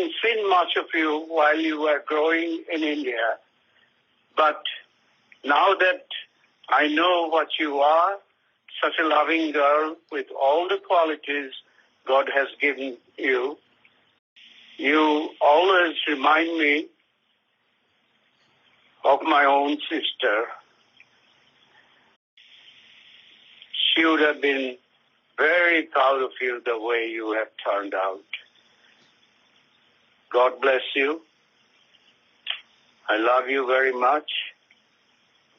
haven't seen much of you while you were growing in India, but now that I know what you are, such a loving girl with all the qualities God has given you, you always remind me of my own sister. She would have been very proud of you the way you have turned out. God bless you. I love you very much.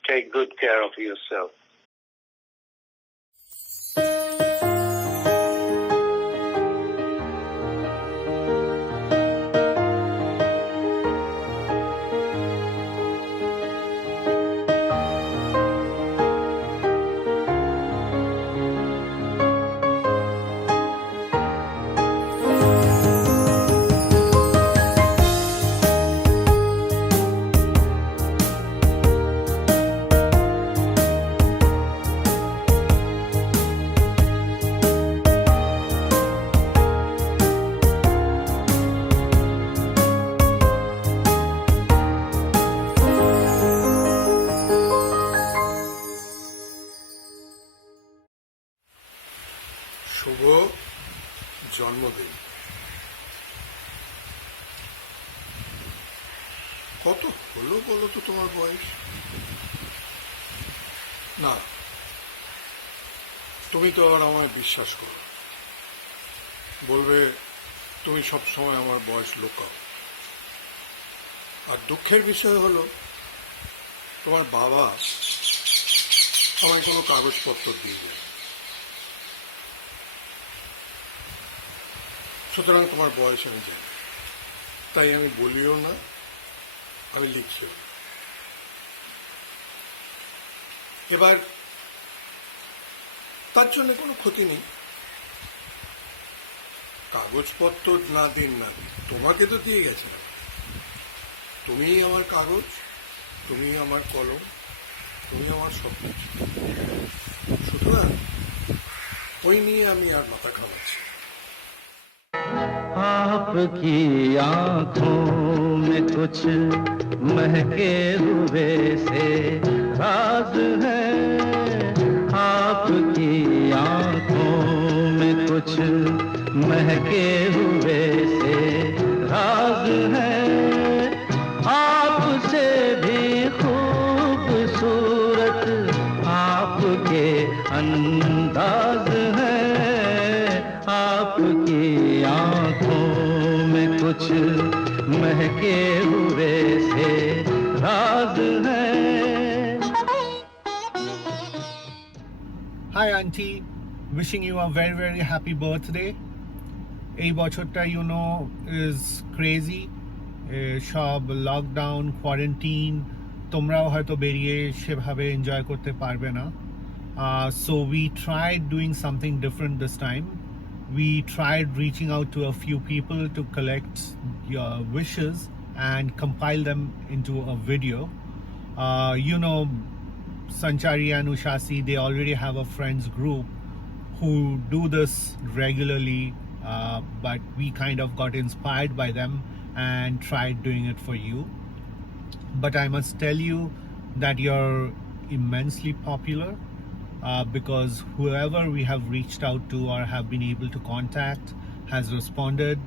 Take good care of yourself. শুভ জন্মদিন। কত হলো বলো তো তোমার বয়স? না, তুমি তো আর আমায় বিশ্বাস করো, বলবে তুমি সব সময় আমার বয়স লুকাও। আর দুঃখের বিষয় হলো তোমার বাবা আমায় কোনো কাগজপত্র দিয়ে দেয়, সুতরাং তোমার বয়স আমি জানি, তাই আমি বলিও না, আমি লিখিও না। এবার তার জন্য কোনো ক্ষতি নেই, কাগজপত্র না দিন না দিন তোমাকে তো দিয়ে গেছিলাম। তুমিই আমার কাগজ, তুমিই আমার কলম, তুমি আমার সব কিছু। সুতরাং ওই নিয়ে আমি আর মাথা ঘামাচ্ছি। आपकी आँखों में कुछ महके हुए से राज है, आपकी आँखों में कुछ महके हुए से राज है, आपसे भी खूबसूरत आपके अंदाज है, आपकी आँखों में कुछ महके हुए से राज है। Hi auntie, wishing you a very very happy birthday. এই বছরটা is crazy, সব লকডাউন কোয়ারেন্টাইন, তোমরাও হয়তো বেরিয়ে সেভাবে এনজয় করতে পারবে না। So we tried doing something different this time. We tried reaching out to a few people to collect your wishes and compile them into a video. Sanchari and Ushasi, they already have a friends group who do this regularly, but we kind of got inspired by them and tried doing it for you. But I must tell you that you're immensely popular, because whoever we have reached out to or have been able to contact has responded,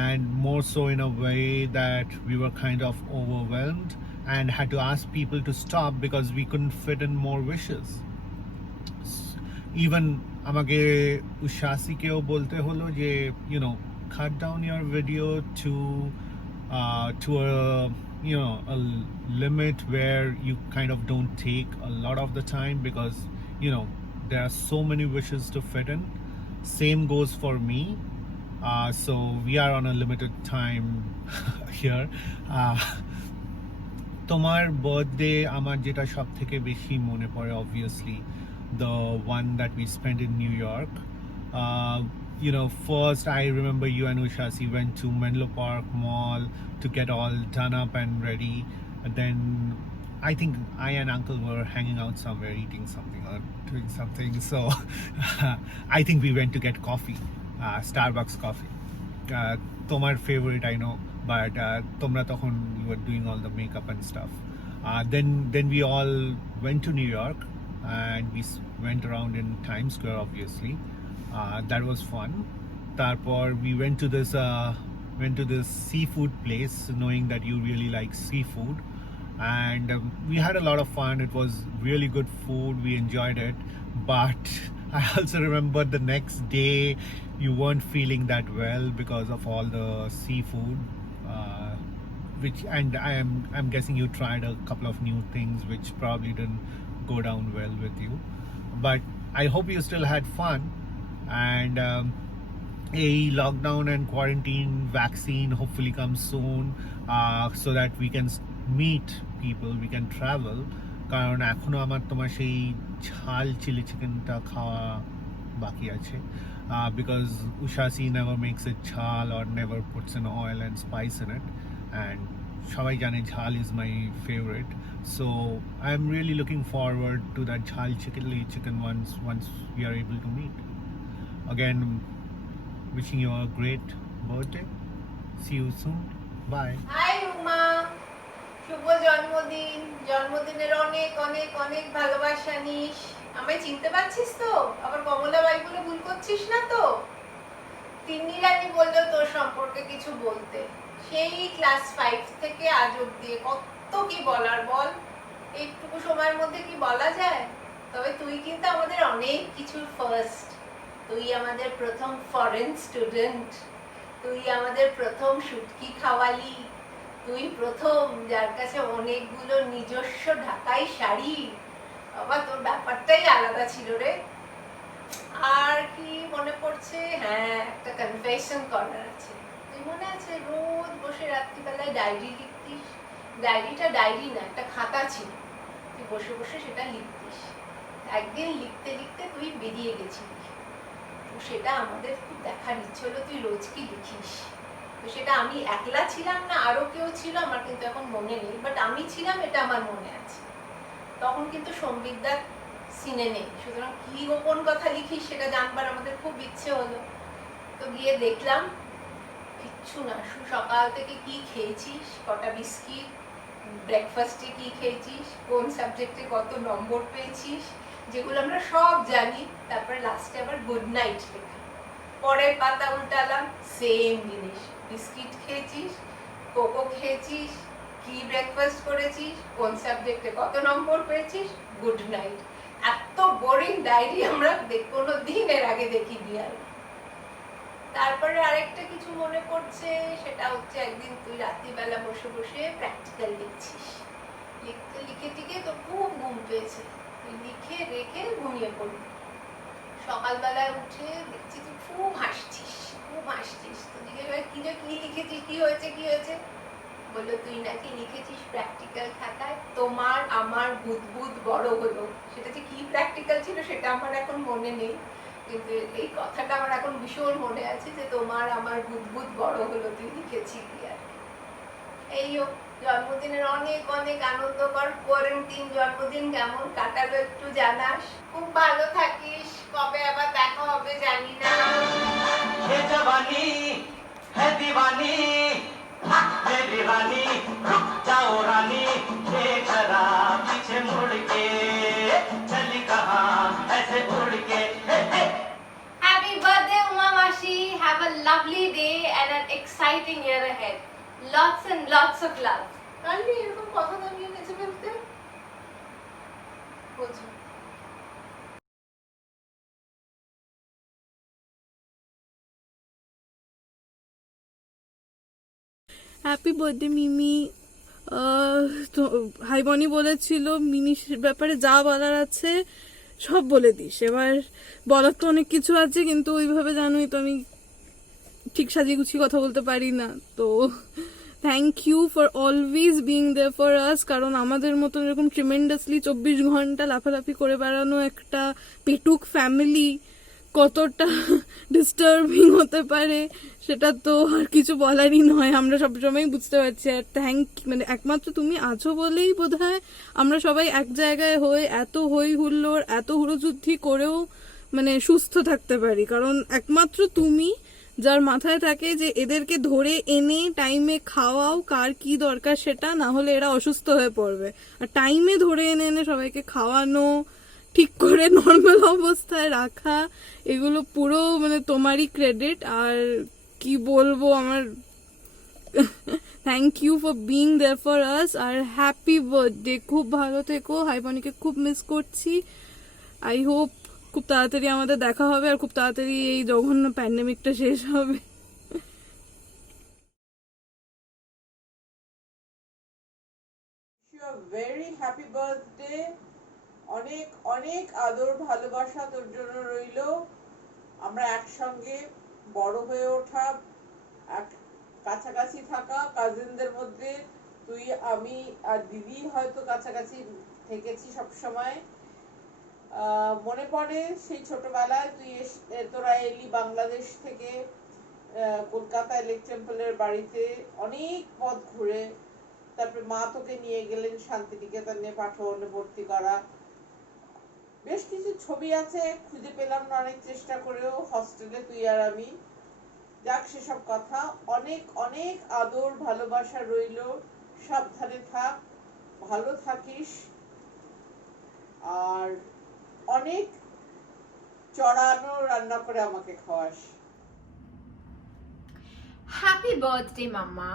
and more so in a way that we were kind of overwhelmed and had to ask people to stop because we couldn't fit in more wishes. Even amage Ushasi keo bolte holo je, cut down your video to a a limit where you kind of don't take a lot of the time, because there are so many wishes to fit in. Same goes for me. So we are on a limited time here. তোমার birthday আমার যেটা সব থেকে বেশি মনে পড়ে, obviously the one that we spent in New York. First I remember you and Ushasi went to Menlo Park Mall to get all done up and ready, and then I think I and Uncle were hanging out somewhere eating something or doing something, so I think we went to get coffee, Starbucks coffee. Tomar favorite, I know, but Tomra tokhon you were doing all the makeup and stuff. Then we all went to New York and we went around in Times Square, obviously. That was fun. Tarpor we went to this seafood place, knowing that you really like seafood, and we had a lot of fun. It was really good food. We enjoyed it, but I also remember the next day you weren't feeling that well because of all the seafood. And I'm guessing you tried a couple of new things which probably didn't go down well with you. But I hope you still had fun, and a lockdown and quarantine vaccine hopefully comes soon, so that we can meet people, we can travel. কারণ এখনো আমার তোমার সেই ঝাল chilli চিকেনটা খাওয়া বাকি আছে, because Ushasi never makes it jhal or never puts an oil and spice in it, and সবাই জানে jhal is my favorite. So I'm really looking forward to that jhal chicken once we are able to meet again. Wishing you a great birthday. See you soon. Bye. Hi Ruma, শুভ জন্মদিন। জন্মদিনের অনেক অনেক অনেক ভালোবাসা নিস। আমায় চিনতে পারছিস তো? আবার কমলা বাই বলে ভুল করছিস না তো? তিন্নি রানী বললো তোর সম্পর্কে কিছু বলতে। সেই ক্লাস 5 থেকে আজ অব্দি কত কি বলার বল, এইটুকু সময়ের মধ্যে কি বলা যায়? তবে তুই কিন্তু আমাদের অনেক কিছুর ফার্স্ট। তুই আমাদের প্রথম ফরেন স্টুডেন্ট, তুই আমাদের প্রথম শুটকি খাওয়ালি, তুই প্রথম যার কাছে অনেকগুলো নিজস্ব ঢাকাই শাড়ি। বাবা তোর ব্যাপারটাই আলাদা ছিল রে। আর কি মনে পড়ছে, হ্যাঁ একটা কনফেশন করার আছে। তুই মনে আছে রোজ বসে রাত্রিবেলায় ডায়েরি লিখতিস? ডায়েরিটা ডায়েরি না, একটা খাতা ছিল, তুই বসে বসে সেটা লিখতিস। একদিন লিখতে লিখতে তুই বেরিয়ে গেছিলি, সেটা আমাদের খুব দেখার ইচ্ছে হলো তুই রোজ কি লিখিস। তো সেটা আমি একলা ছিলাম না আরো কেউ ছিল, আমার কিন্তু এখন মনে নেই, বাট আমি ছিলাম এটা আমার মনে আছে। তখন কিন্তু সম্বিতদার সিনে নেই, সুতরাং কি গোপন কথা লিখিস সেটা জানবার আমাদের খুব ইচ্ছে হলো। তো গিয়ে দেখলাম কিচ্ছু না, সকাল থেকে কি খেয়েছিস, কটা বিস্কিট, ব্রেকফাস্টে কি খেয়েছিস, কোন সাবজেক্টে কত নম্বর পেয়েছিস, যেগুলো আমরা সব জানি। তারপরে লাস্টে আবার গুড নাইট লেখা। পরের পাতা উল্টালাম, সেম জিনিস, বিস্কিট খেয়েছিস, কোকো খেয়েছিস, কি ব্রেকফাস্ট করেছিস, কোন সাবজেক্টে কত নম্বর পেয়েছিস, গুড নাইট। এত বোরিং ডায়েরি আমরা কোনো দিন এর আগে দেখিনি আর। তারপরে আরেকটা কিছু মনে পড়ছে, সেটা হচ্ছে একদিন তুই রাত্রিবেলা বসে বসে প্র্যাকটিক্যাল লিখছিস। লিখতে লিখে টিকে তো খুব ঘুম পেয়েছে, লিখে রেখে ঘুমিয়ে পড়বি। সকালবেলায় উঠে দেখছি তুই খুব হাসছিস, খুব হাসছিস। তো জিজ্ঞেস করে কি রে, কি লিখেছিস, কি হয়েছে কি হয়েছে? বললো তুই নাকি লিখেছিস প্র্যাকটিক্যাল খাতায় তোমার আমার বুদবুদ বড় হলো। সেটা যে কি প্র্যাকটিক্যাল ছিল সেটা আমার এখন মনে নেই, কিন্তু এই কথাটা আমার এখন ভীষণ মনে আছে যে তোমার আমার বুদবুদ বড় হলো তুই লিখেছিলি। আর এই জন্মদিনের অনেক অনেক আনন্দকর কোয়ারেন্টিন জন্মদিন কেমন কাটালো একটু জানাস। খুব ভালো থাকিস, কবে আবার দেখা হবে জানি না। ये जवानी है दीवानी, मेरी रानी रुक जाओ रानी, ये जरा पीछे मुड़ के चली कहाँ ऐसे उड़ के। Happy birthday Uma Mashi, have a lovely day and an exciting year ahead. Lots and lots of love. কালকে এরকম কথা দামিয়ে নেচে ফেলতে বুঝো। হ্যাপি বার্থডে মিমি। তো হাই বনি বলেছিল মিমির ব্যাপারে যা বলার আছে সব বলে দিস। এবার বলার তো অনেক কিছু আছে, কিন্তু ওইভাবে জানোই তো আমি ঠিক সাজিয়ে গুছিয়ে কথা বলতে পারি না। তো thank you for always being there for us, কারণ আমাদের মতন এরকম ট্রিমেন্ডাসলি 24 ঘন্টা লাফালাফি করে বেড়ানো একটা পেটুক ফ্যামিলি কতটা ডিস্টার্বিং হতে পারে সেটা তো আর কিছু বলারই নয়, আমরা সবসময় বুঝতে পারছি। আর মানে একমাত্র তুমি আছো বলেই বোধহয় আমরা সবাই এক জায়গায় হয়ে এত হই হুল্লোড় এত হুড়োযুদ্ধি করেও মানে সুস্থ থাকতে পারি, কারণ একমাত্র তুমি যার মাথায় থাকে যে এদেরকে ধরে এনে টাইমে খাওয়াও, কার কি দরকার সেটা, না হলে এরা অসুস্থ হয়ে পড়বে। আর টাইমে ধরে এনে এনে সবাইকে খাওয়ানো, ঠিক করে নর্মাল অবস্থায় রাখা, এগুলো পুরো মানে তোমারই ক্রেডিট। আর কি বলবো, আমার thank you for being there for us. আর হ্যাপি বার্থডে, খুব ভালো থেকো, হাইবনিকে খুব মিস করছি। আই হোপ খুব তাড়াতাড়ি আমাদের দেখা হবে আর খুব তাড়াতাড়ি এই জঘন্য প্যান্ডেমিকটা শেষ হবে। Very happy birthday. অনেক অনেক আদর ভালোবাসা তোর জন্য রইল। আমরা একসঙ্গে বড় হয়ে ওঠা, এক কাছাকাছি থাকা কাজিনদের মধ্যে তুই, আমি আর দিদি হয়তো কাছাকাছি থেকেছি সব সময়। মনে পড়ে সেই ছোটবেলায় তোরা এলি বাংলাদেশ থেকে কলকাতায় লেক টেম্পলের বাড়িতে, অনেক পথ ঘুরে, তারপরে মা তোকে নিয়ে গেলেন শান্তিনিকেতনে পাঠভবনে ভর্তি করা। বেশ কিছু ছবি আছে, খুঁজে পেলাম না অনেক চেষ্টা করেও, হস্টেলে তুই আর আমি। যাক, সেসব কথা। অনেক অনেক আদর ভালোবাসা রইল। সাবধানে থাক, ভালো থাকিস, আর অনেক চড়ানো রান্না করে আমাকে খাওয়াস। Happy birthday, Mama.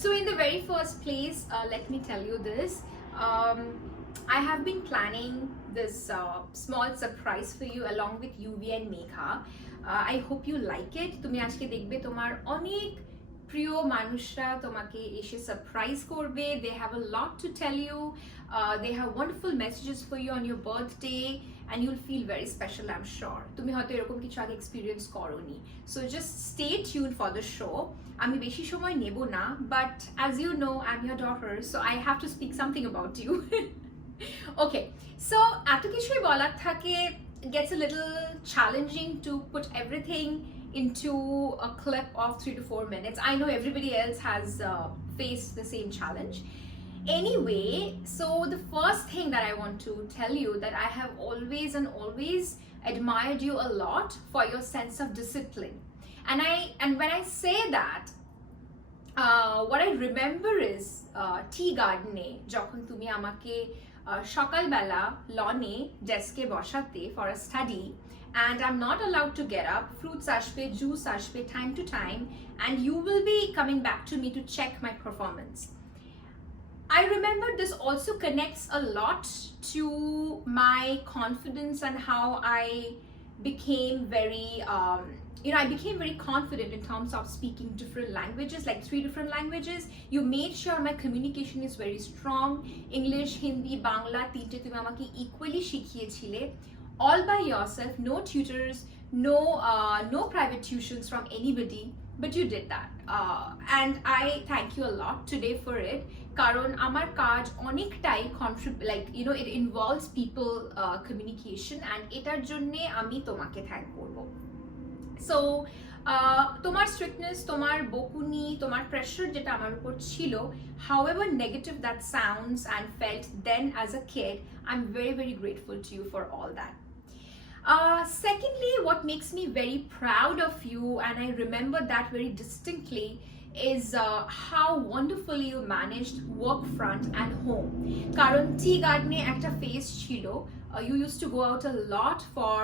So in the very first place, let me tell you this. I have been planning this small surprise for you along with Yuvi and Megha. I hope you like it. তুমি আজকে দেখবে তোমার অনেক প্রিয় মানুষরা তোমাকে এসে surprise করবে। They have a lot to tell you. They have wonderful messages for you on your birthday and you'll feel very special, I'm sure. তুমি হয়তো এরকম কিছু আগে এক্সপেরিয়েন্স করোনি। So just stay tuned for the show. আমি বেশি সময় নেব না, but as you know, I'm your daughter, so I have to speak something about you. Okay, so এত কিছুই বলার থাকে, it gets a little challenging to put everything into a clip of 3 to 4 minutes. I know everybody else has faced the same challenge. Anyway, so the first thing that I want to tell you that I have always admired you a lot for your sense of discipline. And when I say that, what I remember is tea garden e jokhon tumi amake সকাল বেলা লনে ডেস্কে বসাতে for a study, and I'm not allowed to get up. Fruits ashbe, juice ashbe time to time, and you will be coming back to me to check my performance. I remember this also connects a lot to my confidence and how I became very I became very confident in terms of speaking different languages, like 3 different languages. You made sure my communication is very strong. English, Hindi, Bangla, তিনটে তুমি আমাকে equally শিখিয়েছিলে, all by yourself, no tutors, no private tuitions from anybody, but you did that. And I thank you a lot today for it, কারণ আমার কাজ অনেকটাই it involves people communication, and এটার জন্যে আমি তোমাকে থ্যাংক করব। So তোমার স্ট্রিক্টনেস, তোমার বকুনি, তোমার প্রেশার যেটা আমার উপর ছিল, however negative that sounds and felt then as a kid, I'm very, very grateful to you for all that. Secondly, what makes me very proud of you, and I remember that very distinctly, is how wonderfully you managed work front and home. কারণ টি গার্ডেনে একটা phase ছিল, you used to go out a lot for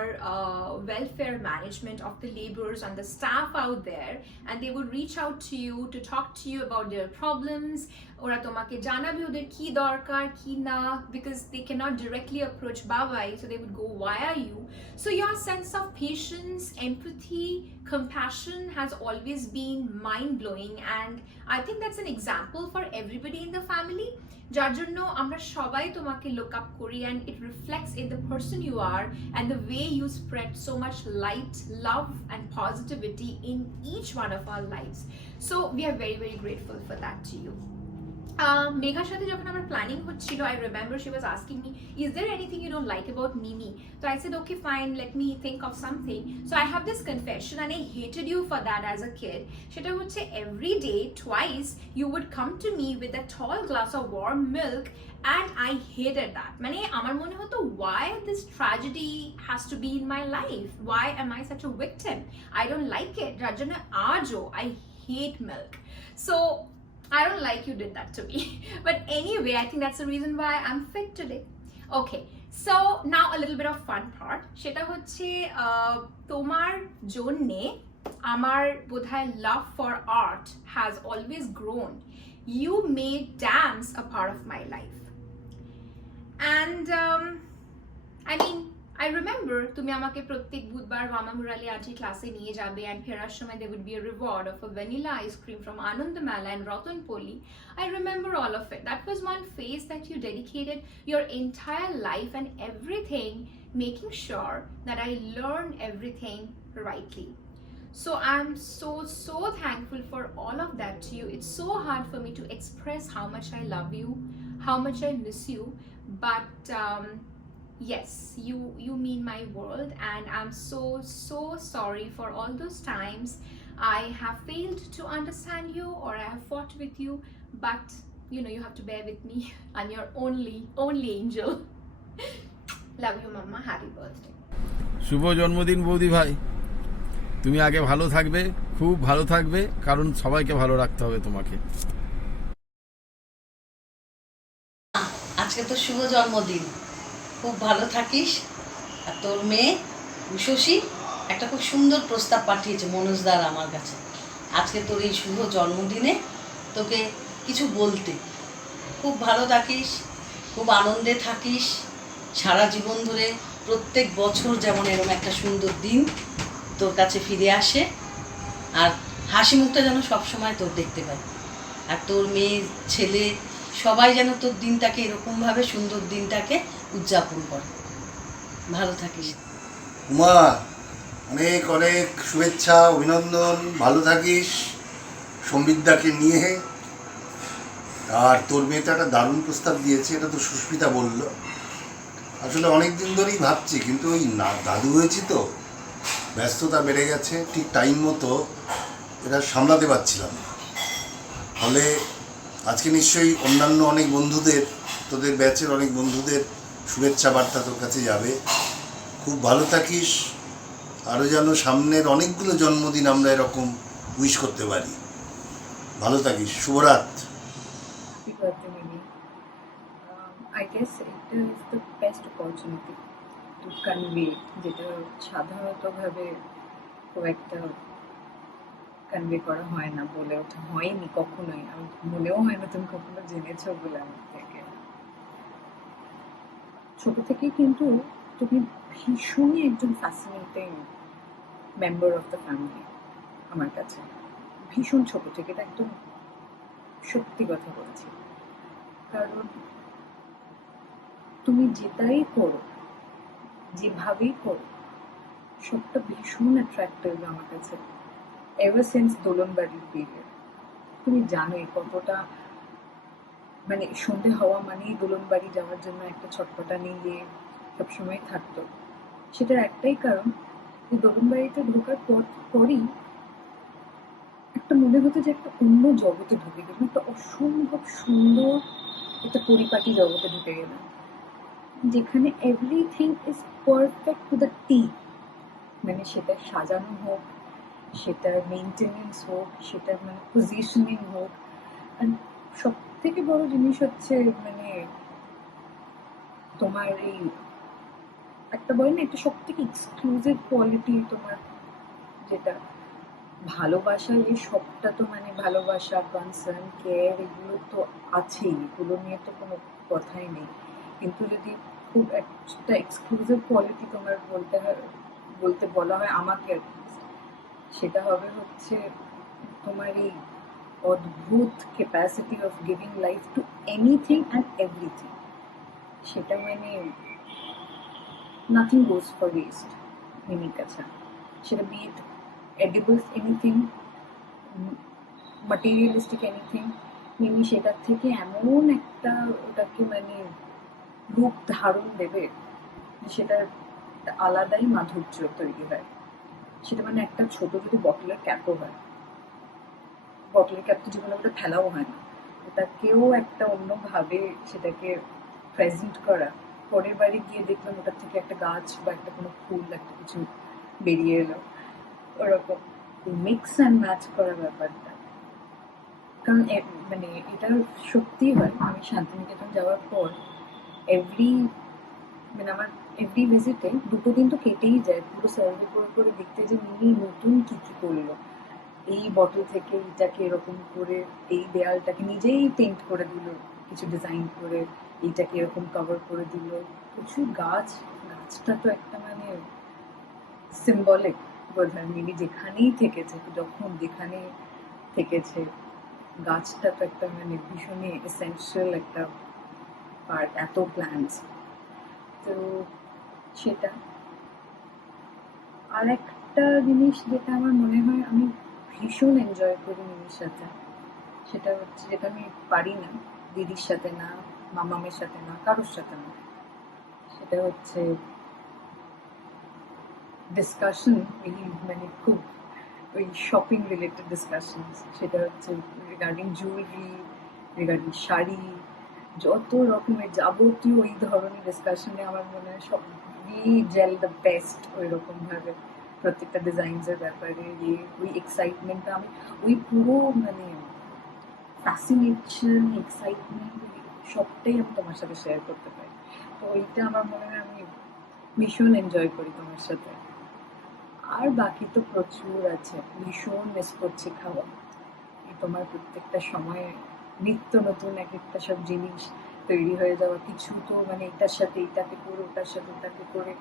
welfare management of the laborers and the staff out there, and they would reach out to you to talk to you about their problems. ওরা তোমাকে জানাবে ওদের কি দরকার কি না, because they cannot directly approach Babai, so they would go via you. So your sense of patience, empathy, compassion has always been mind-blowing, and I think that's an example for everybody in the family. যার জন্য আমরা সবাই তোমাকে look up করি, and it reflects in the person you are and the way you spread so much light, love and positivity in each one of our lives. So we are very, very grateful for that to you. মেঘার সাথে যখন আমার planning হচ্ছিল, I remember she was asking me, is there anything you don't like about Mimi? So I said, okay fine, let me think of something. So I have this confession and I hated you for that as a kid. সেটা হচ্ছে every day twice you would come to me with a tall glass of warm milk and I hated that. মানে আমার মনে হতো, why this tragedy has to be in my life? Why am I such a victim? I don't like it. যার জন্য আজও I hate milk. So I don't like you did that to me. But anyway, I think that's the reason why I'm fit today. Okay, so now a little bit of fun part. সেটা হচ্ছে তোমার জন্যে আমার বোধহয় love for art has always grown. You made dance a part of my life. And I mean, I remember তুমি আমাকে প্রত্যেক বুধবার মামা মুরালি আন্টি ক্লাসে নিয়ে যাবে and ফেরার সময় there would be a reward of a vanilla ice cream from Anandamala and Ratanpoli. I remember all of it. That was one phase that you dedicated your entire life and everything, making sure that I learn everything rightly. So I'm so thankful for all of that to you. It's so hard for me to express how much I love you, how much I miss you, but yes, you mean my world, and I'm so sorry for all those times I have failed to understand you or I have fought with you, but you know, you have to bear with me. I'm your only angel. Love you mama, happy birthday. শুভ জন্মদিন বৌদি ভাই, তুমি আগে ভালো থাকবে, খুব ভালো থাকবে, কারণ সবাইকে ভালো রাখতে হবে তোমাকে। আজকে তো শুভ জন্মদিন, খুব ভালো থাকিস। আর তোর মেয়ে উষসী একটা খুব সুন্দর প্রস্তাব পাঠিয়েছে মনোজদার আমার কাছে, আজকে তোর এই শুভ জন্মদিনে তোকে কিছু বলতে। খুব ভালো থাকিস, খুব আনন্দে থাকিস সারা জীবন ধরে, প্রত্যেক বছর যেমন এরকম একটা সুন্দর দিন তোর কাছে ফিরে আসে, আর হাসি মুখটা যেন সবসময় তোর দেখতে পাই, আর তোর মেয়ে ছেলে সবাই যেন তোর দিনটাকে এরকমভাবে সুন্দর দিনটাকে উদযাপন করে। ভালো থাকিস উমা, অনেক অনেক শুভেচ্ছা, অভিনন্দন, ভালো থাকিস সম্বিদ্যাকে নিয়ে। আর তোর মেয়ে তো একটা দারুণ প্রস্তাব দিয়েছে, এটা তো সুস্মিতা বলল। আসলে অনেক দিন ধরেই ভাবছি, কিন্তু ওই না দাদু হয়েছি তো ব্যস্ততা বেড়ে গেছে, ঠিক টাইম মতো এটা সামলাতে পারছিলাম না। ফলে আজকে নিশ্চয়ই অন্যান্য অনেক বন্ধুদের, তোদের ব্যাচের অনেক বন্ধুদের শুভেচ্ছা বার্তা তোর কাছে যাবে। খুব ভালো থাকিস, আরও যেন সামনের অনেকগুলো জন্মদিন আমরা এরকম উইশ করতে পারি। ভালো থাকিস, শুভরাত। Happy birthday, Mimi. I guess it is the best opportunity to convey, যেটা সাধারণতভাবে খুব একটা কনভে করা হয় না, বলে ওঠা হয়নি কখনোই। আমি মনেও হয় না তুমি কখনো জেনেছো বলে আমার থেকে। ছোট থেকেই কিন্তু তুমি ভীষণই একজন fascinating member of the family আমার কাছে, ভীষণ ছোট থেকে। এটা একদম সত্যি কথা বলছি, কারণ তুমি যেটাই করো, যেভাবেই করো, সবটা ভীষণ অ্যাট্রাক্টিভ আমার কাছে। এভার সিন্স দোলনবাড়ির পিরিয়ড, তুমি জানোই কতটা, মানে সন্ধে হওয়া মানেই দোলনবাড়ি যাওয়ার জন্য একটা ছটপটা নিয়ে সবসময় থাকতো। সেটার একটাই কারণ, যে দোলনবাড়িতে ঢোকার পরই একটা মনে হতো যে একটা অন্য জগতে ঢুকে গেলাম, একটা অসম্ভব সুন্দর একটা পরিপাটি জগতে ঢুকে গেলাম, যেখানে everything is perfect to the tee. মানে সেটা সাজানো হোক, সেটার মেনটেনেন্স হোক, সেটার মানে পজিশনিং হোক, আর সব থেকে বড় জিনিস হচ্ছে মানে তোমার এই একটা বলে না, একটা সব থেকে এক্সক্লুসিভ কোয়ালিটি তোমার, যেটা ভালোবাসা, এই সবটা তো মানে ভালোবাসা, কনসার্ন, কেয়ার, এগুলো তো আছেই, এগুলো নিয়ে তো কোনো কথাই নেই। কিন্তু যদি খুব একটা এক্সক্লুসিভ কোয়ালিটি তোমার বলতে বলা হয় আমাকে, সেটা হবে হচ্ছে তোমার এই অদ্ভুত capacity of giving life to anything and everything. সেটা মানে নাথিং গোজ ফর ওয়েস্ট মিমির কাছে। সেটা বি ইট edibles, anything materialistic, anything, মিমি সেটার থেকে এমন একটা ওটাকে মানে রূপ ধারণ দেবে যে সেটার একটা আলাদাই মাধুর্য তৈরি হয়। সেটা মানে একটা ছোট যদি বটলের ক্যাপও হয়, বটলের ক্যাপ তো জীবনে ওটা ফেলাও হয় না, ওটাকেও একটা অন্যভাবে সেটাকে প্রেজেন্ট করা, পরের বাড়ি গিয়ে দেখলাম ওটার থেকে একটা গাছ বা একটা কোনো ফুল একটা কিছু বেরিয়ে এলো, ওরকম মিক্স অ্যান্ড ম্যাচ করা ব্যাপারটা। কারণ মানে এটা সত্যি হয়, আমি শান্তিনিকেতন যাওয়ার পর মানে আমার এভরি ভিজিটে 2 দিন তো কেটেই যায় পুরো সার্ভে করে করে দেখতে যে মিমি নতুন কি কি করলো, এই বটল থেকে এইটাকে এরকম করে এই দেয়ালটাকে নিজেই পেইন্ট করে দিল, কিছু ডিজাইন করে এইটাকে এরকম কভার করে দিল, প্রচুর গাছটা তো একটা মানে সিম্বলিক বোধহয়। মিমি যেখানেই থেকেছে, যখন যেখানে থেকেছে, গাছটা তো একটা মানে ভীষণই এসেনশিয়াল একটা পার্ট, এত প্ল্যান্টস। তো সেটা আর একটা জিনিস যেটা আমার মনে হয় আমি ভীষণ এনজয় করি মিমির সাথে, সেটা হচ্ছে যেটা আমি পারি না দিদির সাথে না, মামামের সাথে না, কারোর সাথে না, সেটা হচ্ছে ডিসকাশন, মানে খুব ওই শপিং রিলেটেড ডিসকাশন। সেটা হচ্ছে রিগার্ডিং জুয়েলারি, রিগার্ডিং শাড়ি, যত রকমের যাবতীয় ওই ধরনের ডিসকাশনে আমার মনে হয় সব জেল দ্য বেস্ট ওই রকম ভাবে প্রত্যেকটা ডিজাইনসের ব্যাপারে ওই এক্সাইটমেন্টটা আমি ওই পুরো মানে ফ্যাসিনেশন এক্সাইটমেন্ট সবটাই আমি তোমার সাথে শেয়ার করতে পারি। তো ওইটা আমার মনে হয় আমি ভীষণ এনজয় করি তোমার সাথে। আর বাকি তো প্রচুর আছে, ভীষণ মিস করছি খাওয়া, তোমার প্রত্যেকটা সময়ে নিত্য নতুন এক একটা সব জিনিস তৈরি হয়ে যাওয়া, কিছু তো মানে এটার সাথে এটাকে করে ওটার সাথে ওটাকে করে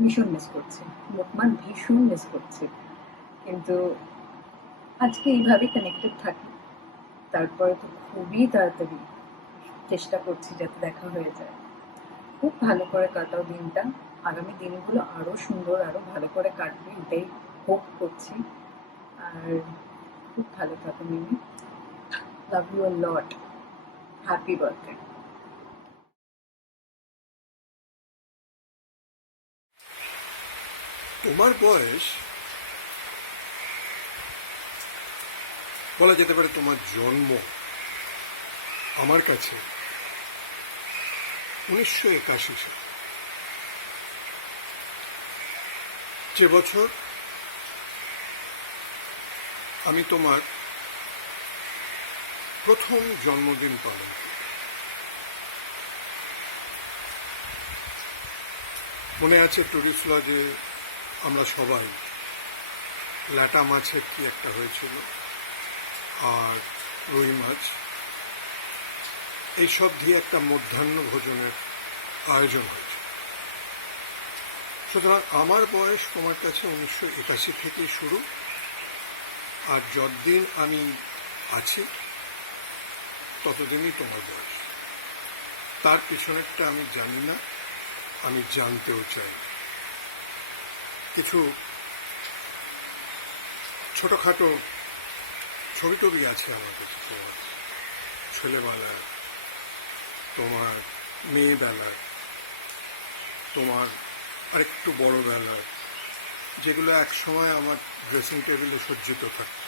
ভীষণ মিস করছি, লোকমান ভীষণ মিস করছি। কিন্তু আজকে এইভাবে কানেক্টেড থাকি, তারপরে তো খুবই তাড়াতাড়ি চেষ্টা করছি যাতে দেখা হয়ে যায়। খুব ভালো করে কাটাও দিনটা, আগামী দিনগুলো আরো সুন্দর আরো ভালো করে কাটবে এটাই হোপ করছি। আর খুব ভালো থাকো Mimi, love you a lot, happy birthday. তোমার বয়স বলা যেতে পারে, তোমার জন্ম আমার কাছে 1981 সাল, যে বছর আমি তোমার প্রথম জন্মদিন পালন করি। মনে আছে টুরিস্ট লজে আমরা সবাই ল্যাটা মাছের কি একটা হয়েছিল আর রুই মাছ, এইসব দিয়ে একটা মধ্যাহ্ন ভোজনের আয়োজন হয়েছে। সুতরাং আমার বয়স তোমার কাছে 1981 থেকেই শুরু, আর যতদিন আমি আছি ততদিনই তোমার বয়স। তার পিছনেরটা আমি জানি না, আমি জানতেও চাই। কিছু ছোটখাটো ছবি টবি আছে আমার কাছে, তোমার ছেলেবেলার, তোমার মেয়েবেলার, তোমার আরেকটু বড়বেলার, যেগুলো এক সময় আমার ড্রেসিং টেবিলে সজ্জিত থাকে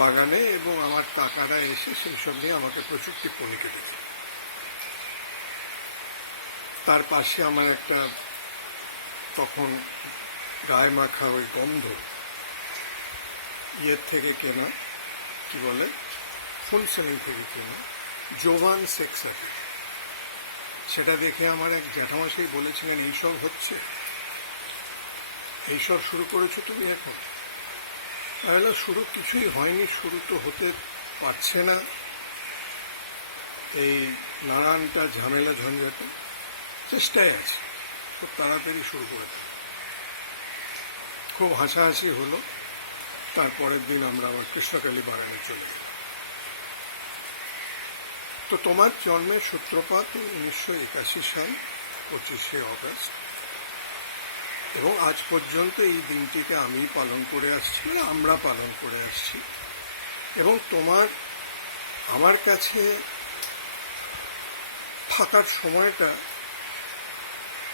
বাগানে, এবং আমার কাকারা এসে সেই সব নিয়ে আমাকে প্রচুর টিপ্পণীকে দিত। তার পাশে আমার একটা তখন গায়ে মাখা ওই গন্ধ ইয়ের থেকে কেনা, কি বলে, ফুল সেলিং থেকে কেনা জোভান সেক্স অ্যাপিল, সেটা দেখে আমার এক জ্যাঠামশাই বলেছিলেন, এইসব হচ্ছে, এইসব শুরু করেছো তুমি এখন? তাহলে শুরু কিছুই হয়নি, শুরু তো হতে পারছে না, এই নানানটা ঝামেলা ঝঞ্ঝাটে চেষ্টায় আছে, খুব তাড়াতাড়ি শুরু করে দেয়। খুব হাসাহাসি হলো, তারপরের দিন আমরা আবার কৃষ্ণকালী বাগানে চলে গেলাম। তো তোমার জন্মের সূত্রপাত 1981 সাল 25শে অগস্ট, এবং আজ পর্যন্ত এই দিনটিকে আমি পালন করে আসছি, আমরা পালন করে আসছি। এবং তোমার আমার কাছে থাকার সময়টা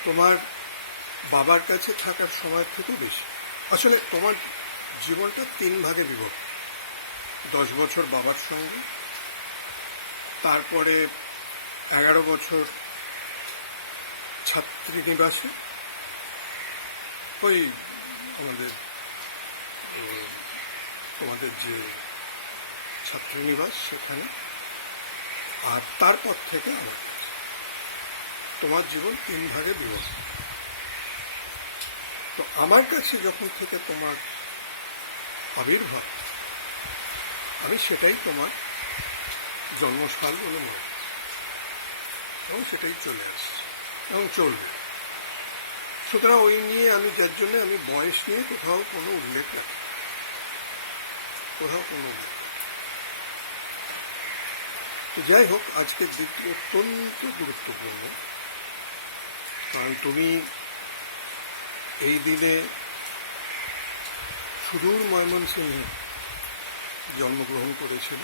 তোমার বাবার কাছে থাকার সময় থেকে বেশি। আসলে তোমার জীবনটা 3 ভাগে বিভক্ত। 10 বছর বাবার সঙ্গে, তারপরে 11 বছর ছাত্রীনিবাসে, ওই আমাদের তোমাদের যে ছাত্রীনিবাস সেখানে, আর তারপর থেকে আমার কাছে। তোমার জীবন 3 ভাগে বিভক্ত। তো আমার কাছে যখন থেকে তোমার আবির্ভাব, আমি সেটাই তোমার জন্মসাল বলে মনে করি এবং সেটাই চলে আসছে এবং চলবে। সুতরাং ওই নিয়ে আমি, যার জন্য আমি বয়স নিয়ে কোথাও কোনো উল্লেখ রাখি, কোথাও কোনো উল্লেখ রাখি। তো যাই হোক, আজকের দিকটি অত্যন্ত গুরুত্বপূর্ণ, কারণ তুমি এই দিনে সুদূর ময়মনসিংহে জন্মগ্রহণ করেছিল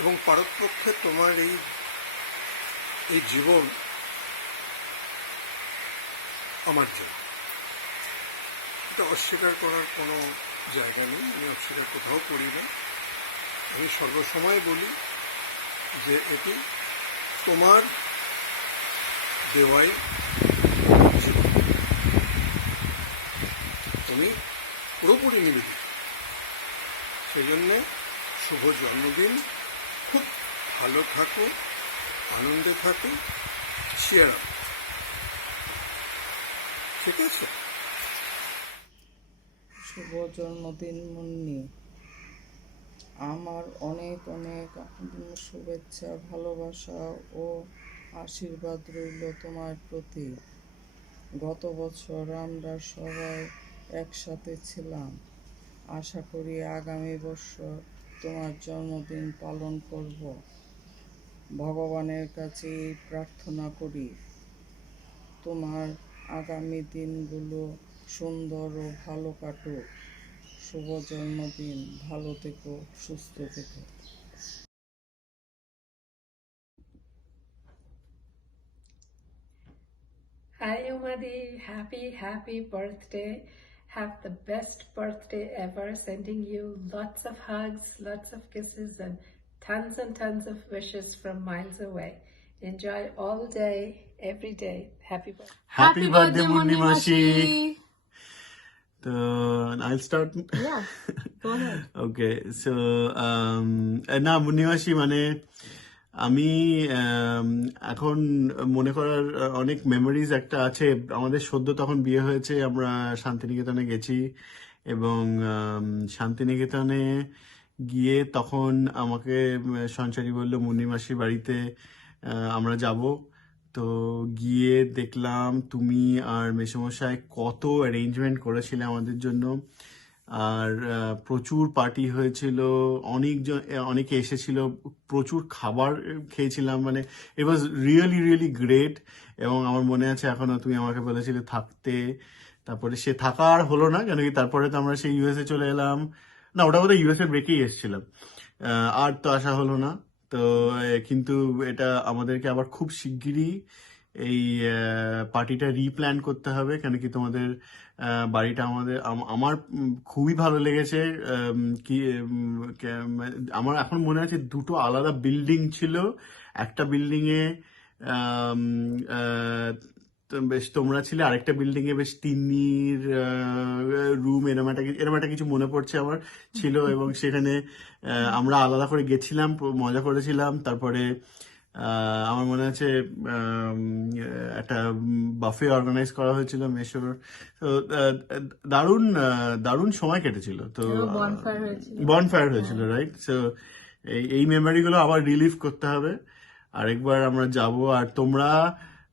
এবং পারতপক্ষে তোমার এই জীবন আমার জন্য, এটা অস্বীকার করার কোনো জায়গা নেই। আমি অস্বীকার কোথাও করি না। আমি সর্বসময় বলি যে এটি তোমার দেওয়াই জীবন। তুমি পুরোপুরি নিবেদিত। সেই জন্যে শুভ জন্মদিন। খুব ভালো থাকো, আনন্দে থাকো, cheer up। ঠিক আছে? শুভ জন্মদিন মুন্নি। আমার অনেক অনেক শুভেচ্ছা, ভালোবাসা ও আশীর্বাদ রইল তোমার প্রতি। গত বছর আমরা সবাই একসাথে ছিলাম। আশা করি আগামী বছর তোমার জন্মদিন পালন করব। ভগবানের কাছে এই প্রার্থনা করি, তোমার আগামী দিনগুলো সুন্দর ও ভালো কাটুক। শুভ জন্মদিন, ভালো থেকো, সুস্থ থেকো। Hi Umadi, happy birthday. Have the best birthday ever. Sending you lots of hugs, lots of kisses, and tons of wishes from miles away. Enjoy all day, every day. Happy birthday. Happy birthday, Munni Mashi. So, I'll start. Yeah, go ahead. Okay, so, না মুন্নি মাসি মানে আমি এখন মনে করার অনেক memories একটা আছে। আমাদের সদ্য তখন বিয়ে হয়েছে, আমরা শান্তিনিকেতনে গেছি এবং শান্তিনিকেতনে গিয়ে তখন আমাকে সঞ্চারী বললো মুন্নি মাসির বাড়িতে আমরা যাব। তো গিয়ে দেখলাম তুমি আর মেসোমশাই কত অ্যারেঞ্জমেন্ট করেছিলে আমাদের জন্য, আর প্রচুর পার্টি হয়েছিল, অনেকে এসেছিল, প্রচুর খাবার খেয়েছিলাম। মানে ইট ওয়াজ রিয়েলি গ্রেট। এবং আমার মনে আছে এখনো তুমি আমাকে বলেছিলে থাকতে, তারপরে সে থাকা আর হলো না, কেন কি তারপরে তো আমরা সেই ইউএসএ চলে এলাম। না, ওটা বোধহয় ইউএসএ ব্রেকেই এসেছিলাম, আর তো আসা হলো না। তো কিন্তু এটা আমাদেরকে আবার খুব শিগগিরই এই পার্টিটা রিপ্ল্যান করতে হবে, কেন কি তোমাদের বাড়িটা আমার খুবই ভালো লেগেছে। কি আমার এখন মনে আছে 2টো আলাদা বিল্ডিং ছিল। একটা বিল্ডিং এ বেশ তোমরা ছিলে, আরেকটা বিল্ডিং এ বেশ তিন্নির রুম এরম একটা কিছু মনে পড়ছে আমার ছিল। এবং সেখানে আমরা আলাদা করে গেছিলাম, মজা করেছিলাম। তারপরে আমার মনে আছে একটা বাফে অর্গানাইজ করা হয়েছিল মেশোর। তো দারুণ সময় কেটেছিল। তো বনফায়ার হয়েছিল, রাইট? সো এই মেমোরিগুলো আবার রিলিভ করতে হবে, আরেকবার আমরা যাব। আর তোমরা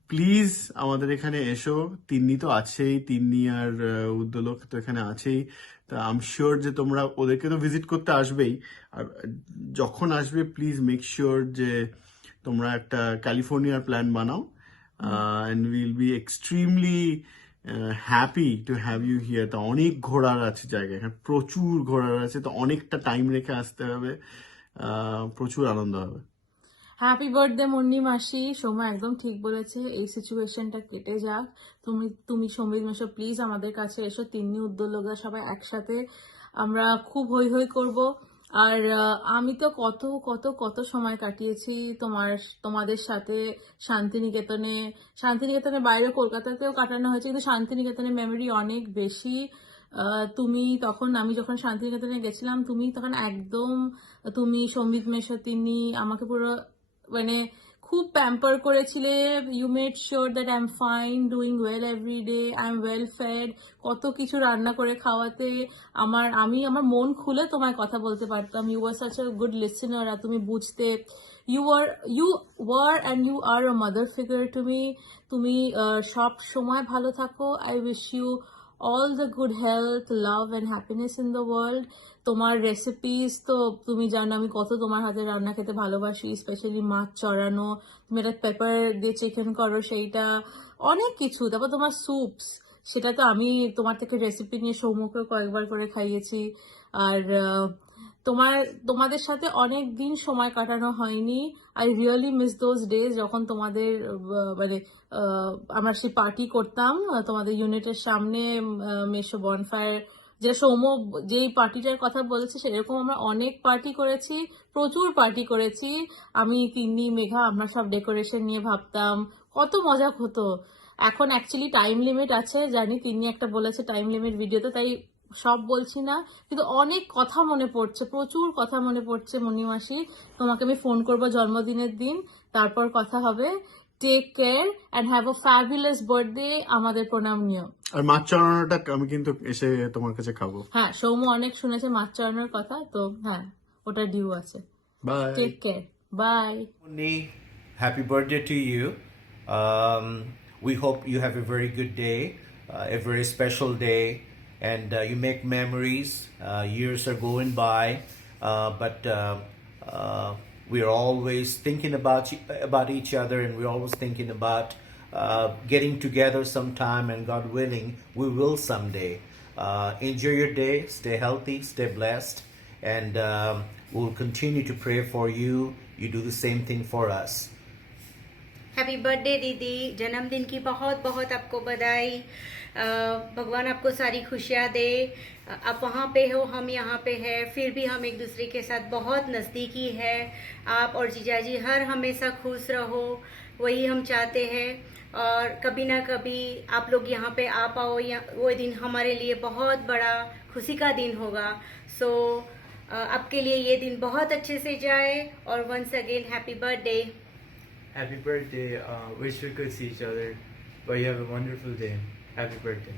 প্লিজ আমাদের এখানে এসো। তিন্নি তো আছেই, তিন্নি আর উদ্দোলক তো এখানে আছেই। তা আই এম শিওর যে তোমরা ওদেরকে তো ভিজিট করতে আসবেই, আর যখন আসবে প্লিজ মেক শিওর যে তোমরা একটা ক্যালিফোর্নিয়ার প্ল্যান বানাও। And will be extremely happy to have you here. তো অনেক ঘোরার আছে জায়গা, এখানে প্রচুর ঘোরার আছে, তো অনেকটা টাইম রেখে আসতে হবে। প্রচুর আনন্দ হবে। হ্যাপি বার্থডে মুন্নি মাসি। সোমা একদম ঠিক বলেছে, এই সিচুয়েশনটা কেটে যাক। তুমি সম্বিত মেশো, প্লিজ আমাদের কাছে এসো, তিন্নি উদ্যোগা সবাই একসাথে আমরা খুব হই হই করব। আর আমি তো কত কত কত সময় কাটিয়েছি তোমাদের সাথে শান্তিনিকেতনে বাইরে কলকাতাতেও কাটানো হয়েছে, কিন্তু শান্তিনিকেতনের মেমোরি অনেক বেশি। আমি যখন শান্তিনিকেতনে গেছিলাম তুমি তখন একদম সম্বিত মেশো তিনি আমাকে পুরো মানে খুব প্যাম্পার করেছিলে। You made sure that I am fine, doing well every day, I am well fed, কত কিছু রান্না করে খাওয়াতে আমি আমার মন খুলে তোমায় কথা বলতে পারতাম। You were such a good listener, আর তুমি বুঝতে। You were and you are a mother figure to me. তুমি সব সময় ভালো থাকো। I wish you all the good health, love and happiness in the world. তোমার রেসিপিস তো তুমি জানো আমি কত তোমার হাতে রান্না খেতে ভালোবাসি, স্পেশালি মাছ চড়ানো, তুমি একটা পেপার দিয়ে চিকেন করো, সেইটা অনেক কিছু। তারপর তোমার স্যুপস, সেটা তো আমি তোমার থেকে রেসিপি নিয়ে সৌমুখকে কয়েকবার করে খাইয়েছি। আর তোমাদের সাথে অনেক দিন সময় কাটানো হয়নি। I really miss those days যখন তোমাদের মানে আমরা সেই পার্টি করতাম তোমাদের ইউনিটের সামনে, মেশো বনফায়ার, যে সৌম্য যেই পার্টিটার কথা বলেছে সেরকম আমরা অনেক পার্টি করেছি, প্রচুর পার্টি করেছি। আমি তিন্নি মেঘা আমরা সব ডেকোরেশন নিয়ে ভাবতাম, কত মজা হতো। এখন অ্যাকচুয়ালি টাইম লিমিট আছে জানি, তিন্নি একটা বলেছে টাইম লিমিট ভিডিওতে, তাই সব বলছি না, কিন্তু অনেক কথা মনে পড়ছে, প্রচুর কথা মনে পড়ছে মুন্নি মাসি। তোমাকে আমি ফোন করবো জন্মদিনের দিন, তারপর কথা হবে। Take care and have a fabulous birthday. আমাদের প্রণাম নিও। আর মাছ চড়ানোটা আমি কিন্তু এসে তোমার কাছে খাবো। হ্যাঁ, সৌম্য অনেক শুনেছে মাছ চড়ানোর কথা, তো হ্যাঁ ওটা ডিউ আছে। Bye, take care, bye. Munni, happy birthday to you. We hope you have a very good day, a very special day, and you make memories. Years are going by, but we're always thinking about each other, and we're always thinking about getting together sometime, and God willing, we will someday. Enjoy your day, stay healthy, stay blessed, and we'll continue to pray for you. You do the same thing for us. Happy birthday दीदी, जन्मदिन की बहुत बहुत आपको बधाई। भगवान आपको सारी खुशियाँ दे। आप वहाँ पे हो, हम यहाँ पे हैं, फिर भी हम एक दूसरे के साथ बहुत नज़दीकी है। आप और जीजाजी हर हमेशा खुश रहो, वही हम चाहते हैं। और कभी ना कभी आप लोग यहाँ पे आ पाओ, वो दिन हमारे लिए बहुत बड़ा खुशी का दिन होगा। सो आपके लिए ये दिन बहुत अच्छे से जाए। और once again happy birthday. Happy birthday. Wish we could see each other, but you have a wonderful day. Happy birthday.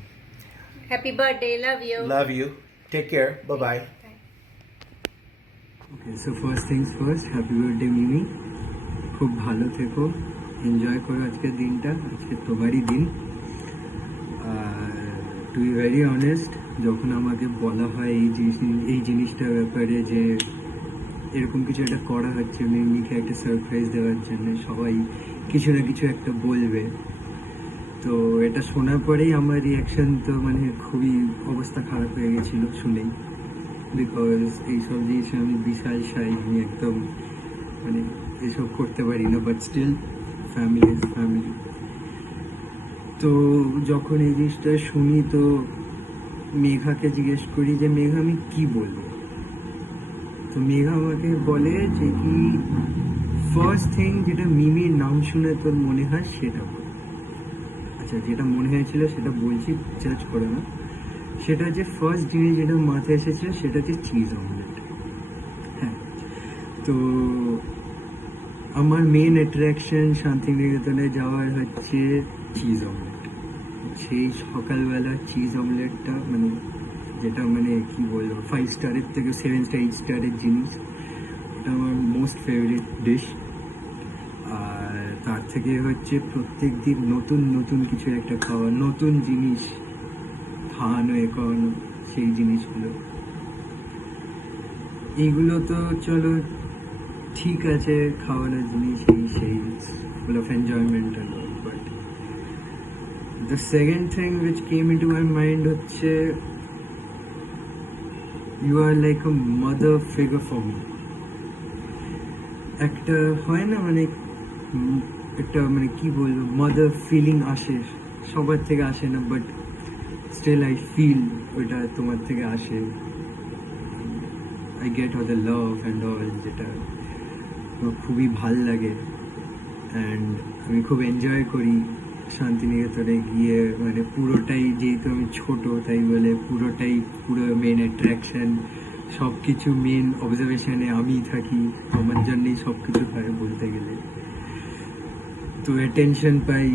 Happy birthday. Love you. Love you. Take care. Bye-bye. Okay, so first things first, happy birthday মিমি, খুব ভালো থেকো, enjoy করো আজকের দিনটা, আজকে তোমারই দিন। আর two be very honest, যখন আমাকে বলা হয় এই জিনিসটার ব্যাপারে যে এরকম কিছু একটা করা হচ্ছে মিমিকে একটা সারপ্রাইজ দেওয়ার জন্য, সবাই কিছু না কিছু একটা বলবে, তো এটা শোনার পরেই আমার রিয়াকশন তো মানে খুবই অবস্থা খারাপ হয়ে গেছিলো শুনেই, বিকজ এইসব জিনিস আমি বিশাল শাই, আমি একদম মানে এসব করতে পারি না, but still family is family. তো যখন এই জিনিসটা শুনি তো মেঘাকে জিজ্ঞেস করি যে মেঘা আমি কী বলবো, তো মেঘা আমাকে বলে যে কি ফার্স্ট থিং যেটা মিমির নাম শুনে তোর মনে হয় সেটা বল। আচ্ছা, যেটা মনে হয়েছিল সেটা বলছি, জাজ করে না। সেটা যে ফার্স্ট জিনিস যেটা মাথায় এসেছিল সেটা হচ্ছে চিজ অমলেট। হ্যাঁ, তো আমার মেন অ্যাট্রাকশন শান্তিনিকেতনে যাওয়ার হচ্ছে চিজ অমলেট। সেই সকালবেলা চিজ অমলেটটা মানে যেটা মানে কি বলবো 5 স্টারের থেকে 7 স্টার 8 স্টারের জিনিস, এটা আমার মোস্ট ফেভারিট ডিশ। আর তার থেকে হচ্ছে প্রত্যেক দিন নতুন নতুন কিছু একটা খাওয়া, নতুন জিনিস খাওয়ানো এ করানো, সেই জিনিসগুলো এইগুলো তো চলো ঠিক আছে, খাওয়ানোর জিনিস সেই full of enjoyment and all, but the second thing which came into my mind হচ্ছে you are like a mother figure for me. একটা হয় না মানে একটা মানে কি বলবো মাদার ফিলিং আসে, সবার থেকে আসে না, বাট স্টিল আই ফিল ওইটা তোমার থেকে আসে। I get all the love and all, যেটা আমার খুবই ভাল লাগে। অ্যান্ড আমি খুব এনজয় করি শান্তিনিকেতনে গিয়ে, মানে পুরোটাই, যেহেতু আমি ছোট তাই বলে পুরোটাই পুরো মেন অ্যাট্রাকশন, সব কিছু মেন অবজারভেশনে আমিই থাকি, আমার জন্যই সব কিছু হয় বলতে গেলে। তো অ্যাটেনশন পাই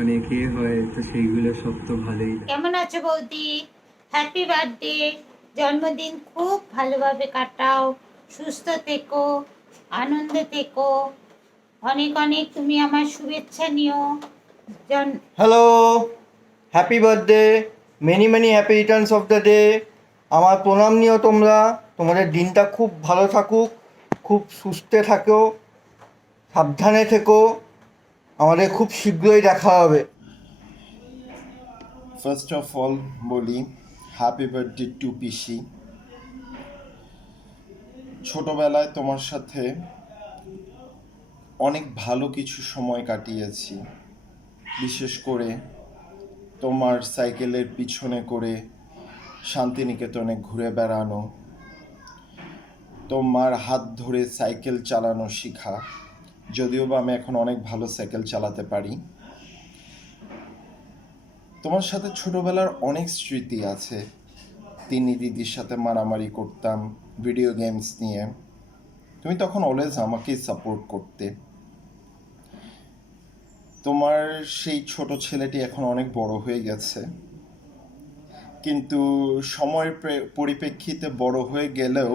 অনেকে হয়, তো সেইগুলো সব তো ভালোই লাগে। কেমন আছো বৌদি? হ্যাপি বার্থডে, জন্মদিন খুব ভালোভাবে কাটাও, সুস্থ থেকো, আনন্দে থেকো, অনেক অনেক তুমি আমার শুভেচ্ছা নিও। Hello, happy birthday, many many happy Returns of the day. আমার প্রণাম নিও তোমরা, তোমাদের দিনটা খুব ভালো থাকুক, খুব সুস্থে থাকো, সাবধানে থেকো, আমাদের খুব শীঘ্রই দেখা হবে। ফার্স্ট অফ অল বলি হ্যাপি বার্থডে টু পিসি। ছোটবেলায় তোমার সাথে অনেক ভালো কিছু সময় কাটিয়েছি, বিশেষ করে তোমার সাইকেলের পিছনে করে শান্তিনিকেতনে ঘুরে বেড়ানো, তোমার হাত ধরে সাইকেল চালানো শেখা, যদিও বা আমি এখন অনেক ভালো সাইকেল চালাতে পারি। তোমার সাথে ছোটবেলার অনেক স্মৃতি আছে। তিন্নি দিদির সাথে মারামারি করতাম ভিডিও গেমস নিয়ে, তুমি তখন অলওয়েজ আমাকেই সাপোর্ট করতে। তোমার সেই ছোট ছেলেটি এখন অনেক বড় হয়ে গেছে, কিন্তু সময়ের পরিপ্রেক্ষিতে বড় হয়ে গেলেও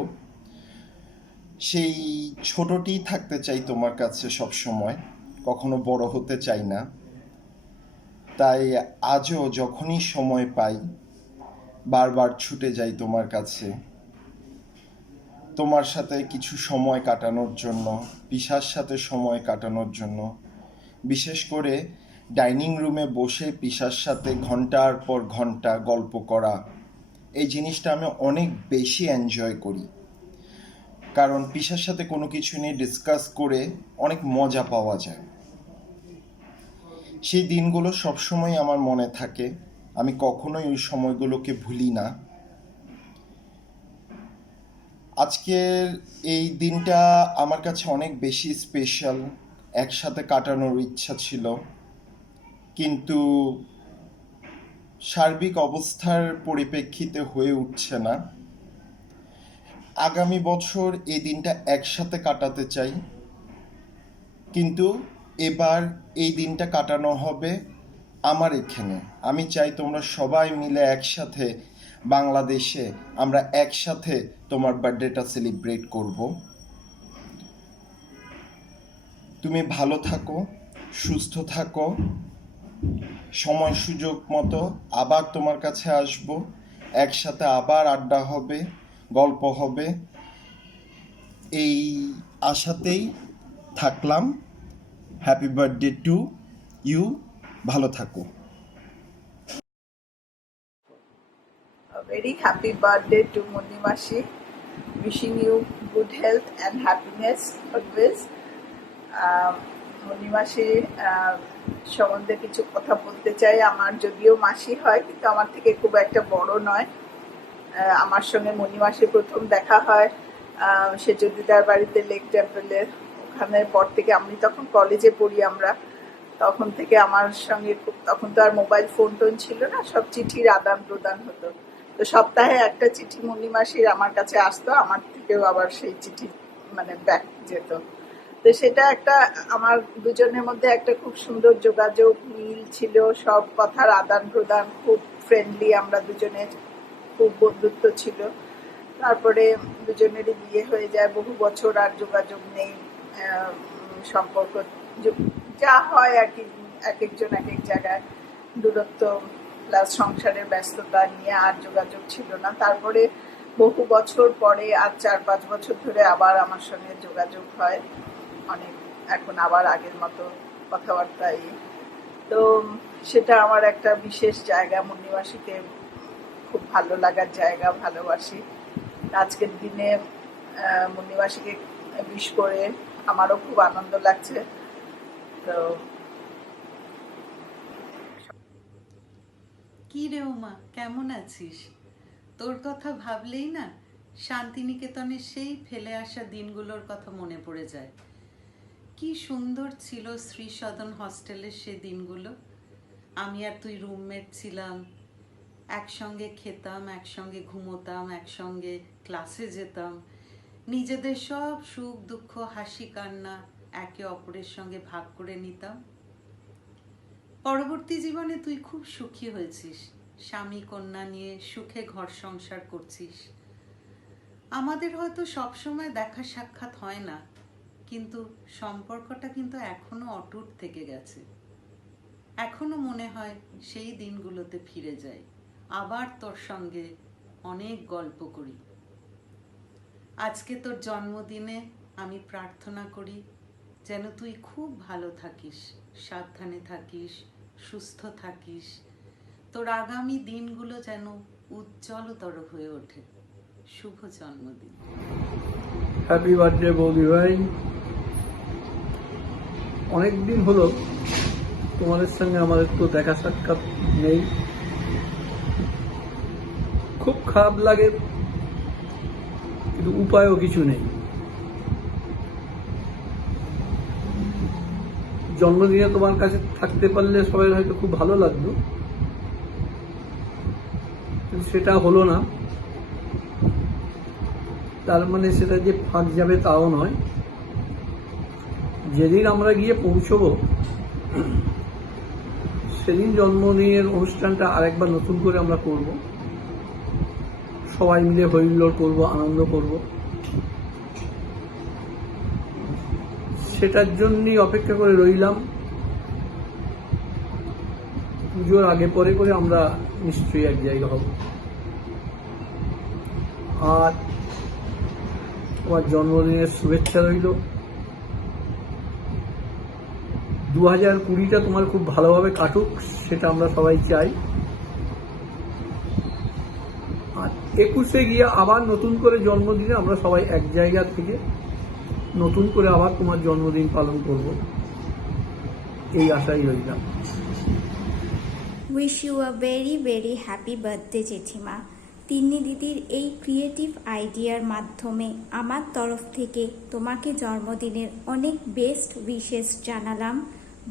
সেই ছোটটি থাকতে চাই তোমার কাছে সব সময়, কখনো বড় হতে চাই না। তাই আজও যখনই সময় পাই বারবার ছুটে যাই তোমার কাছে, তোমার সাথে কিছু সময় কাটানোর জন্য, পিসার সাথে সময় কাটানোর জন্য। বিশেষ করে ডাইনিং রুমে বসে পিসার সাথে ঘন্টার পর ঘন্টা গল্প করা, এই জিনিসটা আমি অনেক বেশি এনজয় করি, কারণ পিসার সাথে কোনো কিছু নিয়ে ডিসকাস করে অনেক মজা পাওয়া যায়। সেই দিনগুলো সবসময় আমার মনে থাকে, আমি কখনোই ওই সময়গুলোকে ভুলি না। আজকের এই দিনটা আমার কাছে অনেক বেশি স্পেশাল, একসাথে কাটানোর ইচ্ছা ছিল, কিন্তু সার্বিক অবস্থার পরিপ্রেক্ষিতে হয়ে উঠছে না। আগামী বছর এই দিনটা একসাথে কাটাতে চাই, কিন্তু এবার এই দিনটা কাটানো হবে আমার এখানে। আমি চাই তোমরা সবাই মিলে একসাথে বাংলাদেশে আমরা একসাথে তোমার বার্থডেটা সেলিব্রেট করব। তুমি ভালো থাকো, সুস্থ থাকো, সময় সুযোগ মতো আবার তোমার কাছে আসব, একসাথে আবার আড্ডা হবে, গল্প হবে, এই আশাতেই থাকলাম। হ্যাপি বার্থডে টু ইউ, ভালো থাকো। A very happy birthday to Mundi Mashi. Wishing you good health and happiness always. Munni মাসি সম্বন্ধে কিছু কথা বলতে চাই। আমার যদিও মাসি হয়, কিন্তু আমার থেকে খুব একটা বড় নয়। আমার সঙ্গে মুন্নি মাসির প্রথম দেখা হয় সেজদিদার বাড়িতে লেক টেম্পলের ওখানে। পর থেকে আমি তখন কলেজে পড়ি, আমরা তখন থেকে আমার সঙ্গে তখন তো আর মোবাইল ফোন টোন ছিল না, সব চিঠির আদান প্রদান হতো। তো সপ্তাহে একটা চিঠি মুন্নি মাসির আমার কাছে আসতো, আমার থেকেও আবার সেই চিঠি মানে ব্যাক যেত। তো সেটা একটা আমার দুজনের মধ্যে একটা খুব সুন্দর যোগাযোগ, মিল ছিল, সব কথার আদান প্রদান, খুব ফ্রেন্ডলি আমরা দুজনে, খুব বন্ধুত্ব ছিল। তারপরে দুজনেরই বিয়ে হয়ে যায়, বহু বছর আর যোগাযোগ নেই, সম্পর্ক যা হয় আর কি, এক একজন এক এক জায়গায়, দূরত্ব প্লাস সংসারের ব্যস্ততা নিয়ে আর যোগাযোগ ছিল না। তারপরে বহু বছর পরে আর 4-5 বছর ধরে আবার আমার সঙ্গে যোগাযোগ হয় অনেক, এখন আবার আগের মতো কথাবার্তায়। তো সেটা আমার একটা বিশেষ জায়গা, মুন্নি মাসিকে খুব ভালো লাগার জায়গা, ভালোবাসি। আজকের দিনে মুন্নি মাসিকে উইশ করে আমারও খুব আনন্দ লাগছে। তো কি রে উমা, কেমন আছিস? তোর কথা ভাবলেই না শান্তিনিকেতনের সেই ফেলে আসা দিনগুলোর কথা মনে পড়ে যায়। কি সুন্দর ছিল শ্রী সদন হস্টেলের সে দিনগুলো। আমি আর তুই রুমমেট ছিলাম, একসঙ্গে খেতাম, একসঙ্গে ঘুমোতাম, একসঙ্গে ক্লাসে যেতাম, নিজেদের সব সুখ দুঃখ হাসি কান্না একে অপরের সঙ্গে ভাগ করে নিতাম। পরবর্তী জীবনে তুই খুব সুখী হয়েছিস, স্বামী কন্যা নিয়ে সুখে ঘর সংসার করছিস। আমাদের হয়তো সবসময় দেখা সাক্ষাৎ হয় না, কিন্তু সম্পর্কটা কিন্তু এখনো অটুট থেকে গেছে। এখনো মনে হয় সেই দিনগুলোতে ফিরে যাই, আবার তোর সঙ্গে অনেক গল্প করি। আজকে তোর জন্মদিনে আমি প্রার্থনা করি যেন তুই খুব ভালো থাকিস, সাবধানে থাকিস, সুস্থ থাকিস, তোর আগামী দিনগুলো যেন উজ্জ্বলতর হয়ে ওঠে। শুভ জন্মদিন। হ্যাপি বার্থডে বৌদি ভাই। অনেকদিন হলো তোমাদের সঙ্গে আমাদের তো দেখা সাক্ষাৎ নেই, খুব খারাপ লাগে, কিন্তু উপায়ও কিছু নেই। জন্মদিনে তোমার কাছে থাকতে পারলে সবাই হয়তো খুব ভালো লাগতো, কিন্তু সেটা হলো না। তার মানে সেটা যে ফাঁক যাবে তাও নয়। যেদিন আমরা গিয়ে পৌঁছবো সেদিন জন্মদিনের অনুষ্ঠানটা আরেকবার নতুন করে আমরা করব, সবাই মিলে হইহুল্লোড় করব, আনন্দ করব। সেটার জন্যই অপেক্ষা করে রইলাম। পুজোর আগে পরে করে আমরা নিশ্চয়ই এক জায়গা হব। আর তোমার জন্মদিনের শুভেচ্ছা রইল। 2020টা তোমার খুব ভালোভাবে কাটুক, সেটা আমরা সবাই চাই। আর 21-এ গিয়ে আবার নতুন করে জন্মদিনে আমরা সবাই এক জায়গা থেকে নতুন করে আবার তোমার জন্মদিন পালন করব, এই আশাই রইলাম। Wish you a very very happy birthday জেঠিমা। তিন্নি দিদির এই ক্রিয়েটিভ আইডিয়ার মাধ্যমে আমার তরফ থেকে তোমাকে জন্মদিনের অনেক বেস্ট উইশেস জানালাম।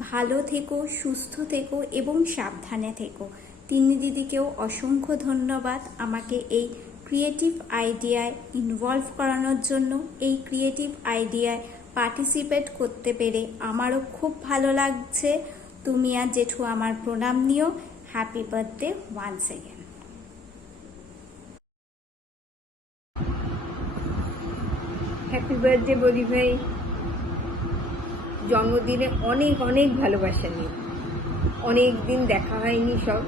ভালো থেকো, সুস্থ থেকো এবং সাবধানে থেকো। তিন্নি দিদিকেও অসংখ্য ধন্যবাদ আমাকে এই ক্রিয়েটিভ আইডিয়ায় ইনভলভ করানোর জন্য। এই ক্রিয়েটিভ আইডিয়ায় পার্টিসিপেট করতে পেরে আমারও খুব ভালো লাগছে। তুমি আর জেঠু আমার প্রণাম নিও। Happy birthday once again. Happy birthday বলি ভাই। জন্মদিনে অনেক অনেক ভালোবাসা নিও। অনেক দিন দেখা হয়নি সব।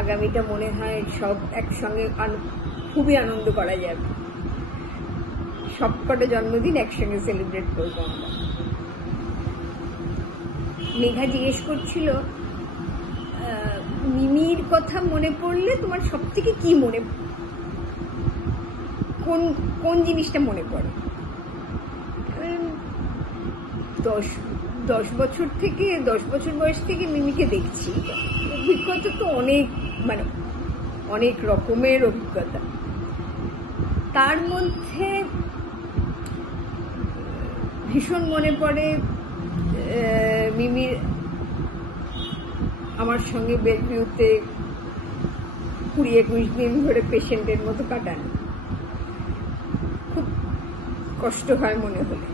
আগামীটা মনে হয় সব একসঙ্গে খুবই আনন্দ করা যাবে। সবকটা জন্মদিন একসঙ্গে সেলিব্রেট করবো আমরা। মেঘা জিজ্ঞেস করছিল মিমির কথা মনে পড়লে তোমার সব থেকে কি মনে, কোন কোন জিনিসটা মনে পড়ে? 10 বছর থেকে 10 বছর বয়স থেকে মিমিকে দেখছি। অভিজ্ঞতা তো অনেক, মানে অনেক রকমের অভিজ্ঞতা। তার মধ্যে ভীষণ মনে পড়ে মিমির আমার সঙ্গে বেলভিউতে 20-21 দিন ধরে পেশেন্টের মতো কাটানো। খুব কষ্ট হয় মনে হলে।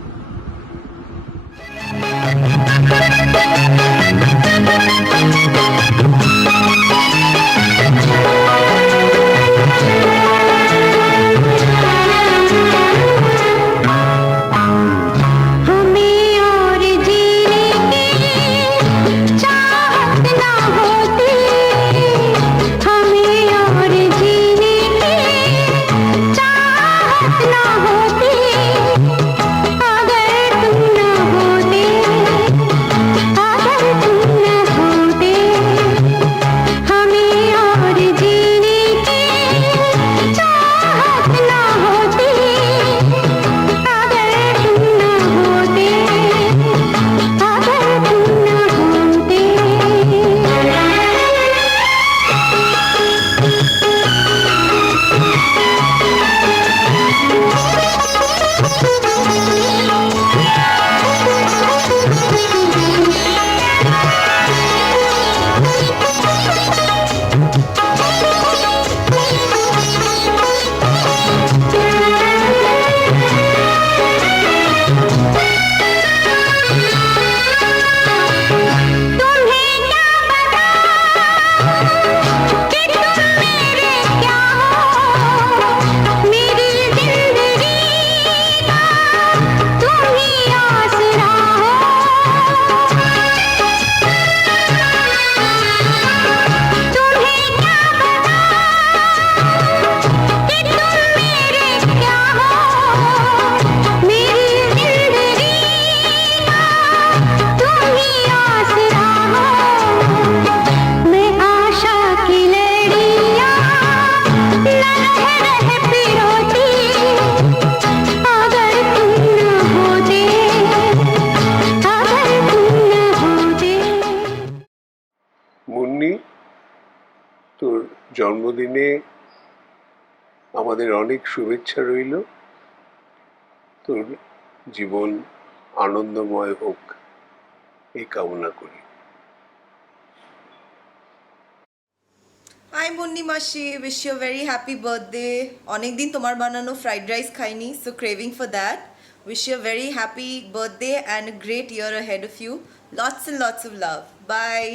हम তোর জন্মদিনে আমাদের অনেক শুভেচ্ছা রইল। তোর জীবন আনন্দময় হোক এই কামনা করি। হাই মুন্নি মাসি, wish you very happy birthday. অনেকদিন তোমার বানানো ফ্রাইড রাইস খাইনি, so craving for that. Wish you very happy birthday and a great year ahead of you. Lots and lots of love. Bye.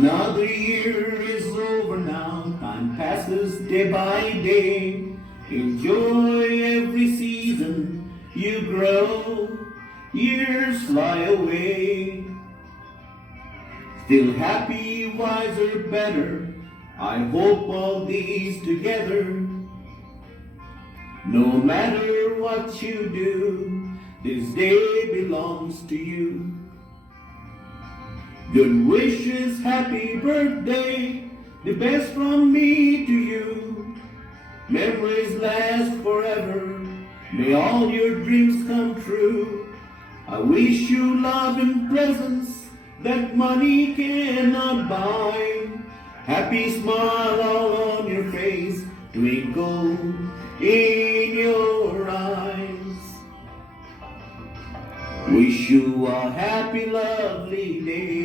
Another year is over now, time passes day by day. Enjoy every season, you grow, years fly away. Still happy, wiser, better, I hope all these together. No matter what you do, this day belongs to you. Good wishes, happy birthday, the best from me to you. Memories last forever, may all your dreams come true. I wish you love and presents that money cannot buy. Happy smile all on your face, twinkle in your eyes. Wish you a happy, lovely day.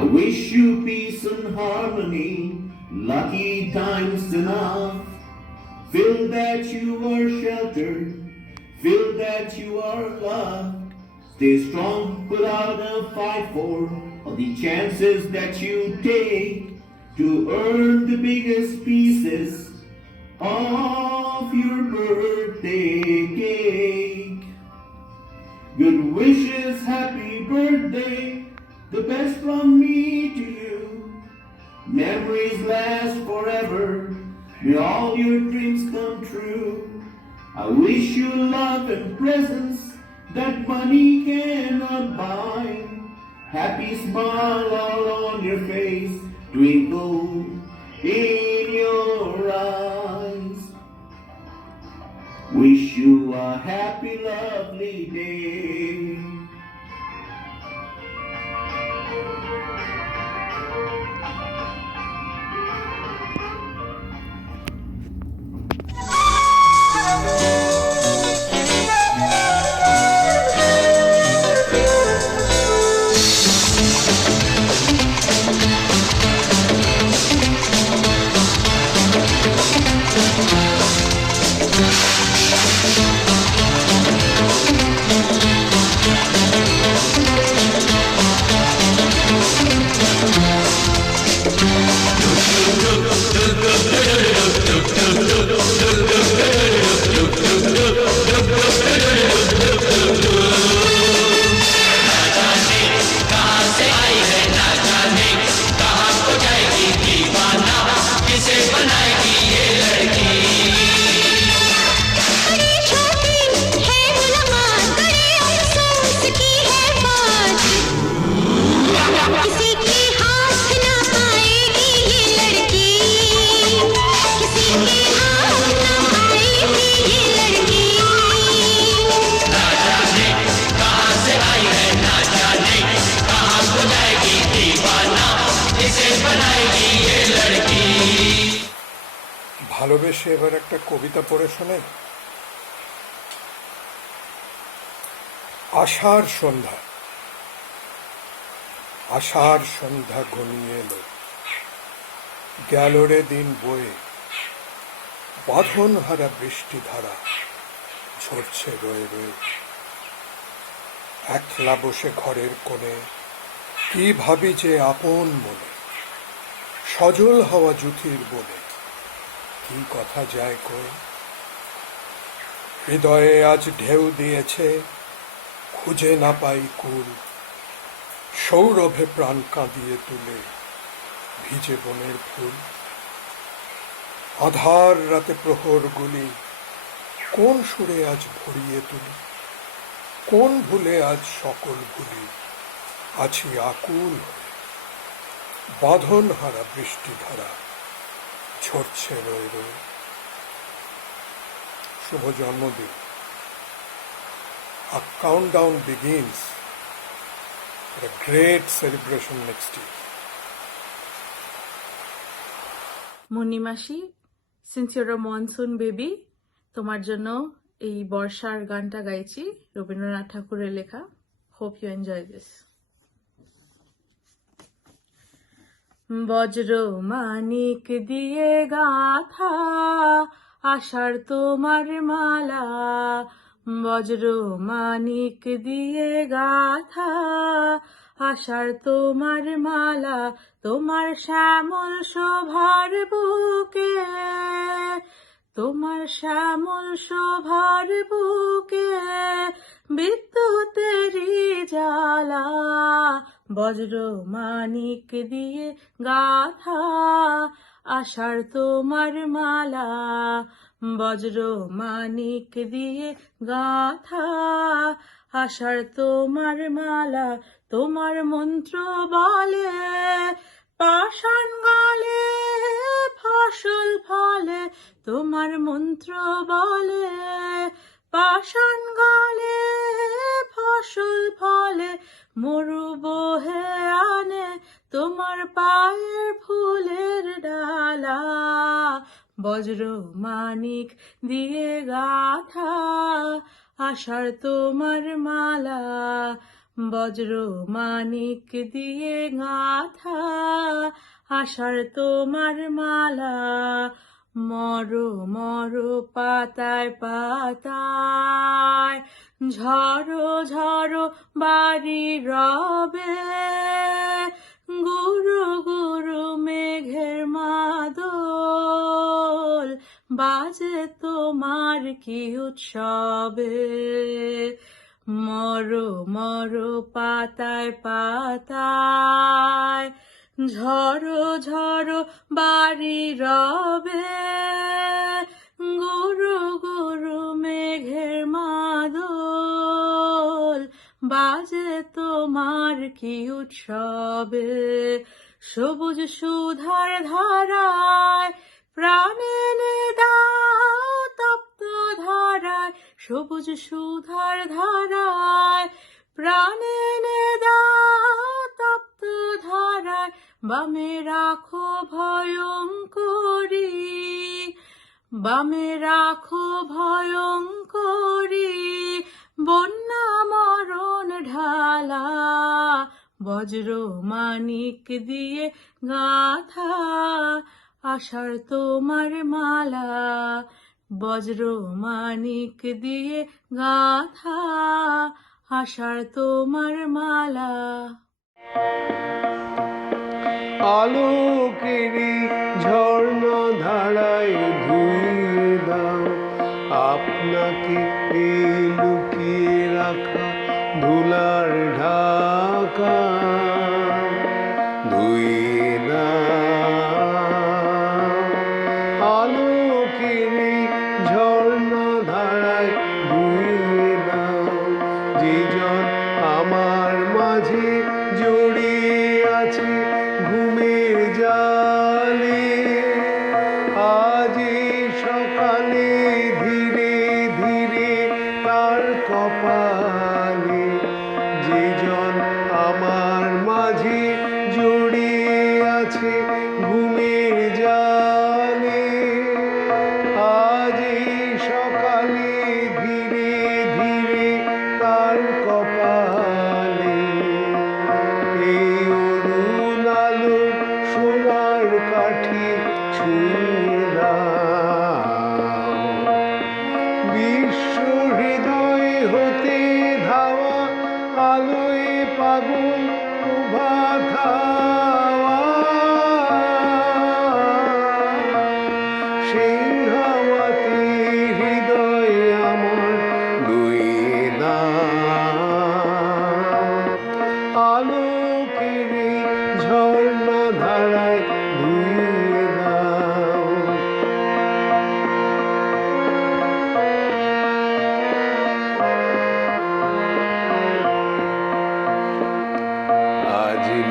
I wish you peace and harmony, lucky times enough. Feel that you are sheltered, feel that you are loved. Stay strong, put out a fight for all the chances that you take to earn the biggest pieces of your birthday cake. Good wishes, happy birthday, the best from me to you. Memories last forever, may all your dreams come true. I wish you love and presents that money cannot buy. Happy smile all on your face, twinkle in your eyes. Wish you a happy, lovely day. ভালোবেসে এবার একটা কবিতা পড়ে শোনে। আষাঢ় সন্ধ্যা, আষাঢ় সন্ধ্যা ঘনিয়ে এলো, গেল রে দিন বয়ে, বাঁধন হারা বৃষ্টি ধারা ঝরছে রয়ে রয়ে। একলা বসে ঘরের কোণে কি ভাবি যে আপন মনে, সজল হওয়া জুথির বনে কি কথা যায় কই। হৃদয়ে আজ ঢেউ দিয়েছে খুঁজে না পাই কুল, সৌরভে প্রাণ কাঁদিয়ে তুলে ভিজে বনের ফুল। আধার রাতে প্রহরগুলি কোন সুরে আজ ভরিয়ে তুলি, কোন ভুলে আজ সকল ভুলি আছি আকুল হয়ে, বাঁধন হারা বৃষ্টি ধারা ঝরছে রয়ে রয়ে। শুভ জন্মদিন। A countdown begins for a great celebration next year. মুন্নিমাসি, since you're a monsoon baby, তোমার জন্য এই বর্ষার গানটা গাইছি, রবীন্দ্রনাথ ঠাকুরের লেখা। Hope you enjoy this. বজ্র মানিক দিয়ে গাথা আষাঢ় তোমার মালা, বজ্র মানিক দিয়ে গাথা আষাঢ় তোমার মালা, তোমার শ্যামল শোভার বুকে, তোমার শ্যামল শোভার বুকে বিদ্যুতেরই জ্বালা, বজ্র মানিক দিয়ে গাথা আষাঢ় তোমার মালা, বজ্র মানিক দিয়ে গাথা আষাঢ় তোমার মালা, তোমার মন্ত্র বলে পাষাণ গলে ফসল ফলে, তোমার মন্ত্র বলে পাষাণ গলে ফসল ফলে, মরু বহে আনে তোমার পায়ের ফুলের ডালা, বজ্র মানিক দিয়ে গাথা আষাঢ় তোমার মালা, বজ্র মানিক দিয়ে গাথা আষাঢ় তোমার মালা, মরো মরো পাতায় পাতায় ঝড়ো ঝড়ো বাড়ি রবে, গুরু গুরু মেঘের মাদল বাজে তোমার কি উৎসবে, মরো মরো পাতায় পাতায় ঝড়ো ঝড়ো বাড়ি রবে, গুরু গুরু মেঘের মাদল বাজে তোমার কি উৎসবে, সবুজ সুধার ধারায় প্রাণে নে দাও তপ্ত ধারায়, সবুজ সুধার ধারায় প্রাণে নে দাও তপ্ত ধারায়, বামে রাখো ভয়ঙ্করী, বামে রাখো ভয়ঙ্করী বন্যা মরণ ঢালা, বজ্র মানিক দিয়ে গাথা আষাঢ় তোমার মালা, বজ্র মানিক দিয়ে গাথা আষাঢ় তোমার মালা। আলোকেরই ঝর্ণা ধারায় ধুইয়ে দাও আপনাকে এই লুকিয়ে রাখা ধুলার ঢাকা, ধুইয়ে দাও আলোকেরই ঝর্ণা ধারায় ধুইয়ে দাও, যে জন আমার মাঝে জড়িয়ে আছে ঘুমের জালে, আজ সকালে ধীরে ধীরে তার কপালে, যে জন আমার মাঝে জড়িয়ে আছে ঘুমের জালে, আজ সকালে ধীরে ধীরে তার কপালে, এই অরুণ আলো সোনার কাঠি ছুঁয়ে দাও, বিশ্ব হৃদয় হতে ধাওয়া আলোয় পাগল প্রভাত হাওয়া,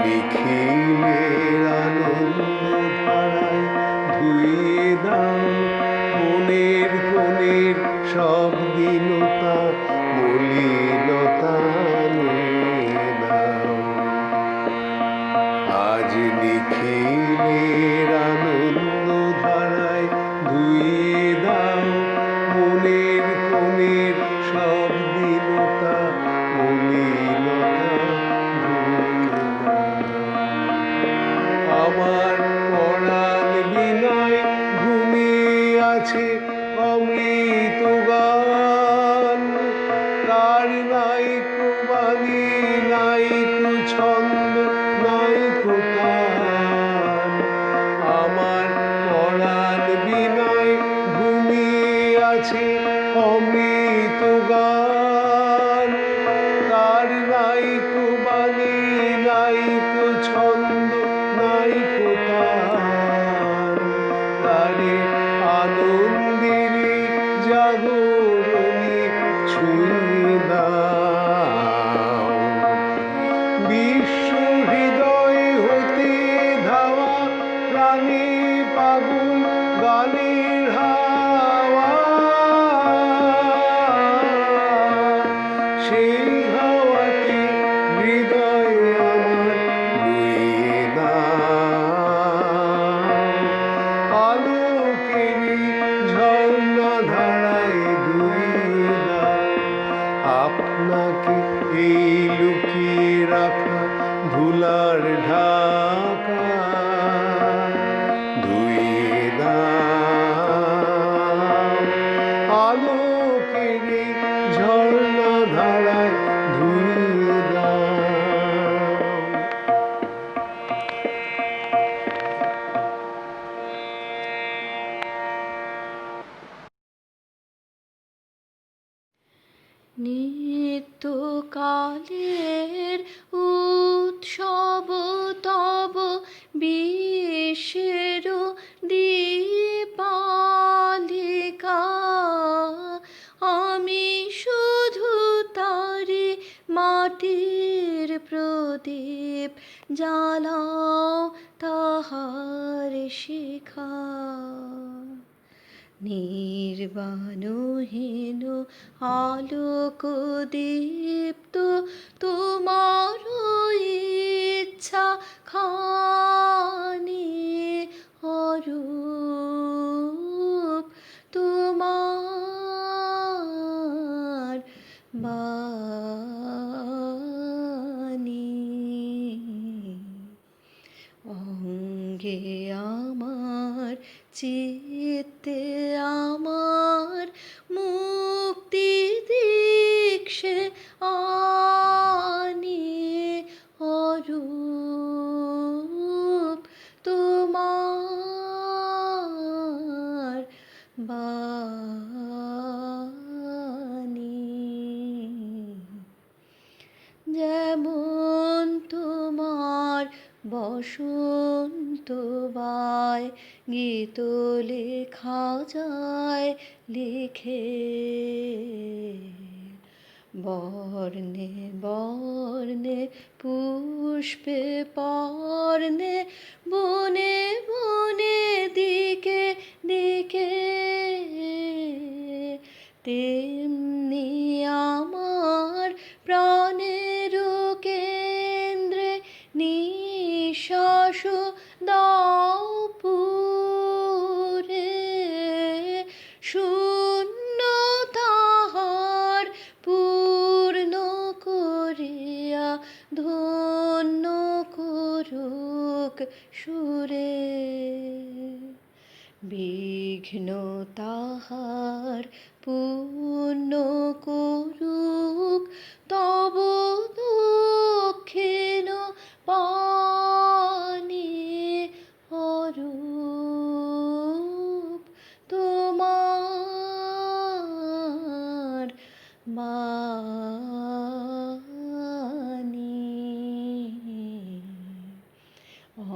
নিখিলের আনন্দ ধারায় ধুয়ে দাও মনের কোণের সব দীনতা মলিনতা নুয়ে দাও। আজ নিখিলের আনন্দ ধারায় ধুয়ে দাও মনের কোণের সব দীনতা মলিনতা ধুয়ে দাও। আমার পরাণ বিনায় ঘুমিয়ে আছে অমৃত গান, কার নাইকো বাণী নাইকো ছন্দ নাইকো তান। আমার পরাণ বিনায় ঘুমিয়ে আছে অমৃত গান, কার নাইকো বাণী নাইকো ছন্দ নাইকো তান। তারে আনন্দেরই জাগরণী ছুঁয়ে দাও। বিশ্ব হৃদয় হতে ধাওয়া প্রাণে পাগল গানের হাওয়া, সেই হাওয়াতে হৃদয় আমার লুইয়ে দাও। আলোকেরই ঝর্ণা ধারায় ধুইয়ে দাও আপনাকে এই লুকিয়ে রাখা ধুলার ঢাকা ধুইয়ে দাও। আলোকেরই ঝর্ণা ধারায় ধুইয়ে দাও। নিত্যকালের উৎসব তব বিশ্বের দীপালিকা, আমি শুধু তারি মাটির প্রদীপ জ্বালাও তাহার শিখা। নির্বাণহীন আলোক দীপ্ত তোমার ইচ্ছা খানি অরূপ তোমার বাণী। অঙ্গে আমার চিত্তে আমার মুক্তি দীক্ষে আনি অরূপ তোমার বাণী। যেমন তোমার বসন্ত বায় গীত লেখা যায় লিখে, বর্ণে বর্ণে পুষ্পে পর্ণে বনে বনে দিকে দিকে, তেমনি আমার প্রাণের কেন্দ্রে নিঃশ্বাস দাও পুরে, শূন্য তাহার পূর্ণ করিয়া ধন্য করুক সুরে। বিঘ্ন তাহার পূর্ণ করুক তব দক্ষিণ পানি অরূপ তোমার বাণী।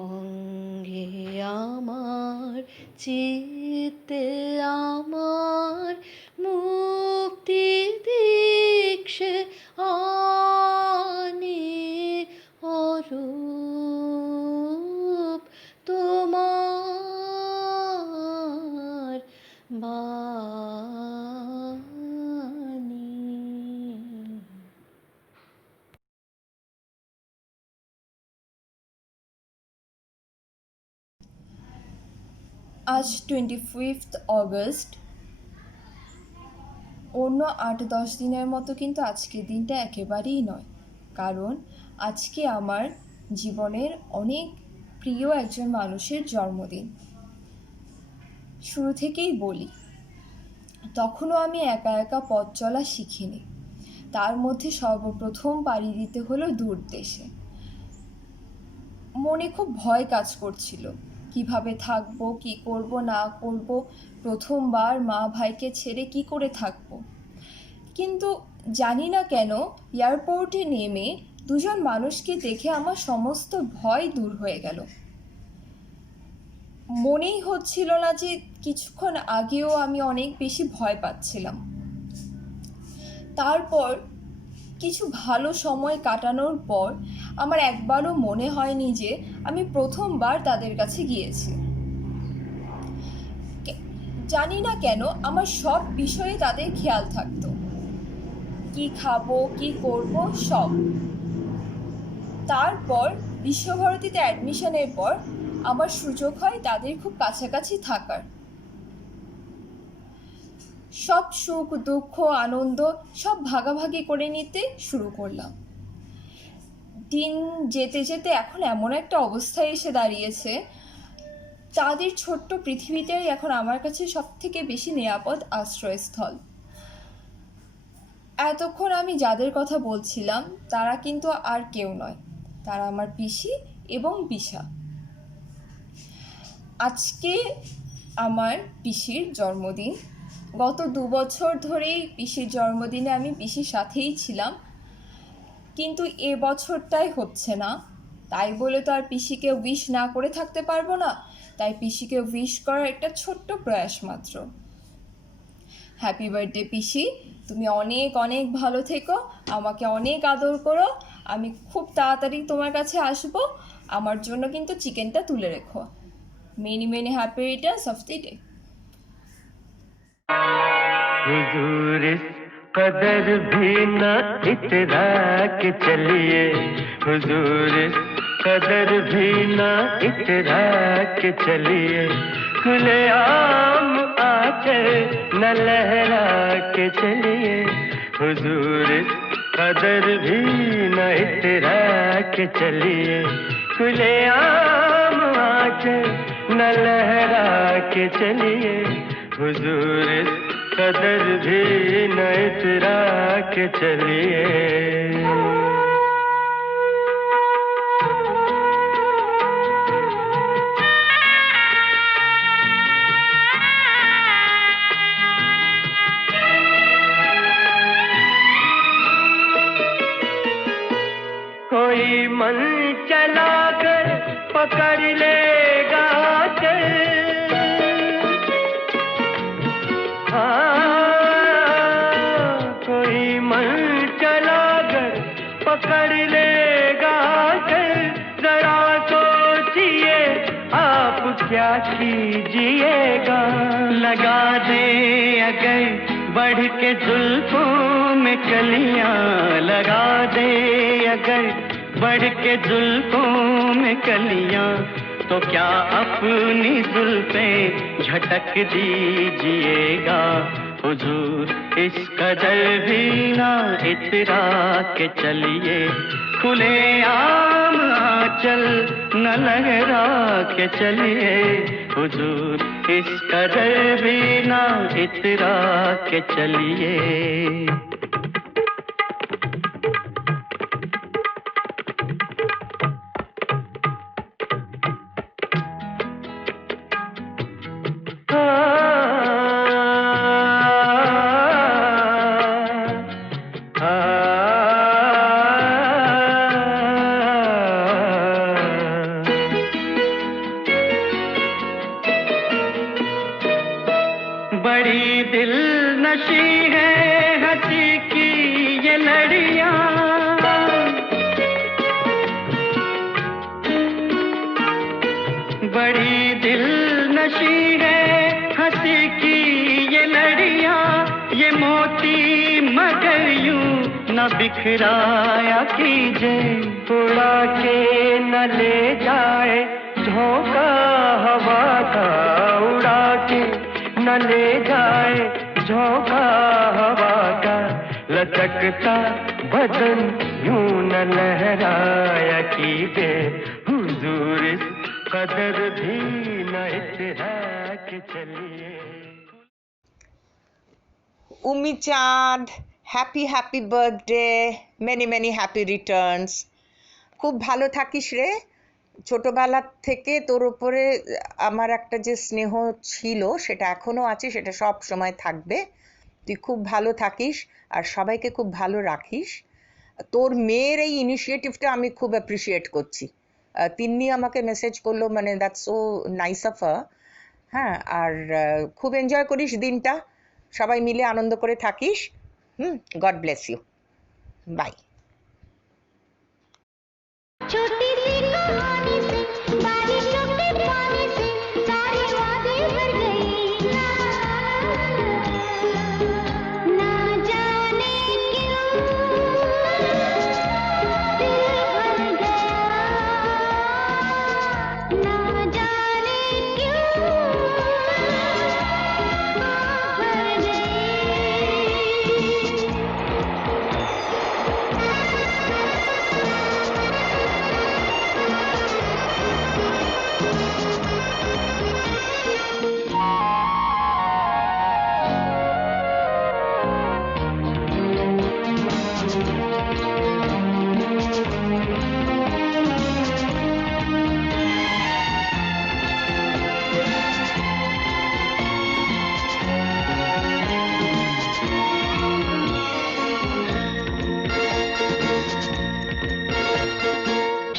অঙ্গে আমার চিত্তে আমার মুক্তি দীক্ষে আনি অরূপ আজ 25 অগস্ট। অন্য 8-10 দিনের মতো কিন্তু আজকের দিনটা একেবারেই নয়, কারণ আজকে আমার জীবনের অনেক প্রিয় একজন মানুষের জন্মদিন। শুরু থেকেই বলি, তখনও আমি একা একা পথ চলা শিখিনি। তার মধ্যে সর্বপ্রথম পাড়ি দিতে হলো দূর দেশে। মনে খুব ভয় কাজ করছিল, কিভাবে থাকবো, কি করব না করব, প্রথমবার মা ভাইকে ছেড়ে কি করে থাকবো। কিন্তু জানি না কেন এয়ারপোর্টে নেমে দুজন মানুষকে দেখে আমার সমস্ত ভয় দূর হয়ে গেল। মনেই হচ্ছিল না যে কিছুক্ষণ আগেও আমি অনেক বেশি ভয় পাচ্ছিলাম। তারপর কিছু ভালো সময় কাটানোর পর আমার একবারও মনে হয়নি যে আমি প্রথমবার তাদের কাছে গিয়েছি। জানি না কেন আমার সব বিষয়ে তাদের খেয়াল থাকতো, কি খাবো, কি করব, সব। তারপর বিশ্বভারতীতে অ্যাডমিশনের পর আমার সুযোগ হয় তাদের খুব কাছাকাছি থাকার। সব সুখ দুঃখ আনন্দ সব ভাগাভাগি করে নিতে শুরু করলাম। দিন যেতে যেতে এখন এমন একটা অবস্থায় এসে দাঁড়িয়েছে, তাদের ছোট্ট পৃথিবীটাই এখন আমার কাছে সব থেকে বেশি নিরাপদ আশ্রয়স্থল। এতক্ষণ আমি যাদের কথা বলছিলাম তারা কিন্তু আর কেউ নয়, তারা আমার পিসি এবং বিশা। আজকে আমার পিসির জন্মদিন। গত 2 বছর ধরেই পিসির জন্মদিনে আমি পিসির সাথেই ছিলাম, কিন্তু এ বছরটাই হচ্ছে না। তাই বলে তো আর পিসিকে উইশ না করে থাকতে পারবো না, তাই পিসিকে উইশ করার একটা ছোট্ট প্রয়াস মাত্র। হ্যাপি বার্থডে পিসি, তুমি অনেক অনেক ভালো থেকো, আমাকে অনেক আদর করো। আমি খুব তাড়াতাড়ি তোমার কাছে আসবো। আমার জন্য কিন্তু চিকেনটা তুলে রেখো। Many many happy Returns of the day. हुजूर इस कदर भी न इतरा के चलिए, हुजूर इस कदर भी न इतरा के चलिए, खुले आम आके न लहरा के चलिए, हुजूर इस कदर भी न इतरा के चलिए, खुले आम आके न लहरा के चलिए, हुजूर इस कदर भी न इतरा के चलिए। कोई मन चला कर पकड़ लेगा चल, कोई मन चला कर पकड़ लेगा चल, जरा सोचिए आप क्या कीजिएगा, लगा दे अगर बढ़ के जुल्फों में कलियां, लगा दे अगर बढ़ के जुल्फों में कलियां, तो क्या अपनी जुल्फें झटक दीजिएगा, हुजूर इस कदर भी ना इतरा के चलिए, खुले आम आंचल न लहरा के चलिए, हुजूर इस कदर भी ना इतरा के चलिए। बड़ी दिल नशी है हंसी की ये लड़ियां, बड़ी दिल नशी है हंसी की ये लड़ियां, ये मोती मगर यूं न बिखराया कीजिए, उड़ा के न ले जाए झोंका हवा का, उड़ा ले जाए झोंका हवा का, लचकता बदन यूं न लहराया कीजिए हुजूर, इस कदर भी न इतरा के चलिए। উমি চাঁদ, happy happy birthday, many many happy Returns. খুব ভালো থাকিস রে। ছোটবেলা থেকে তোর উপরে আমার একটা যে স্নেহ ছিল সেটা এখনো আছে, সেটা সব সময় থাকবে। তুই খুব ভালো থাকিস আর সবাইকে খুব ভালো রাখিস। তোর মেয়ের এই ইনিশিয়েটিভটা আমি খুব অ্যাপ্রিসিয়েট করছি। তিন্নি আমাকে মেসেজ করলো, মানে that's so nice of her. হ্যাঁ, আর খুব এনজয় করিস দিনটা, সবাই মিলে আনন্দ করে থাকিস। God bless you, bye. छोटी सी कहानी से, बारिशों के पानी से सारे वादे भर गई, ना जाने क्यों दिल भर गया, ना जाने क्यों भर गई।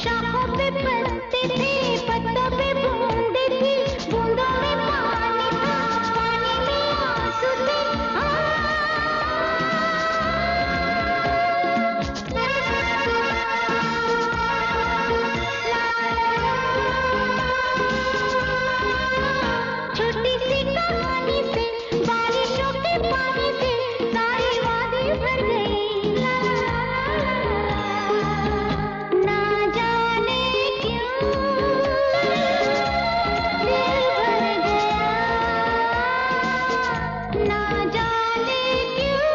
शाखों पे पत्ते थे, पत्तों पे बूंदे थी, बूंदों में पानी था, पानी में आंसू थे। छोटी सी कहानी से, बारिशों के पानी से सारे वादे भर गई, ना जाने क्यों दिल भर गया, ना जाने क्यों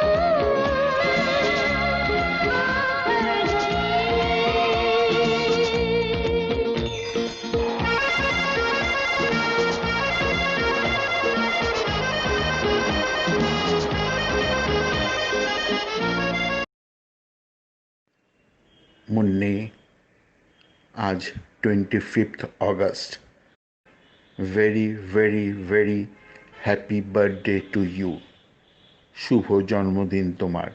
भर মুন্নি, আজ 25th August. Very very very happy birthday to you. শুভ জন্মদিন তোমার।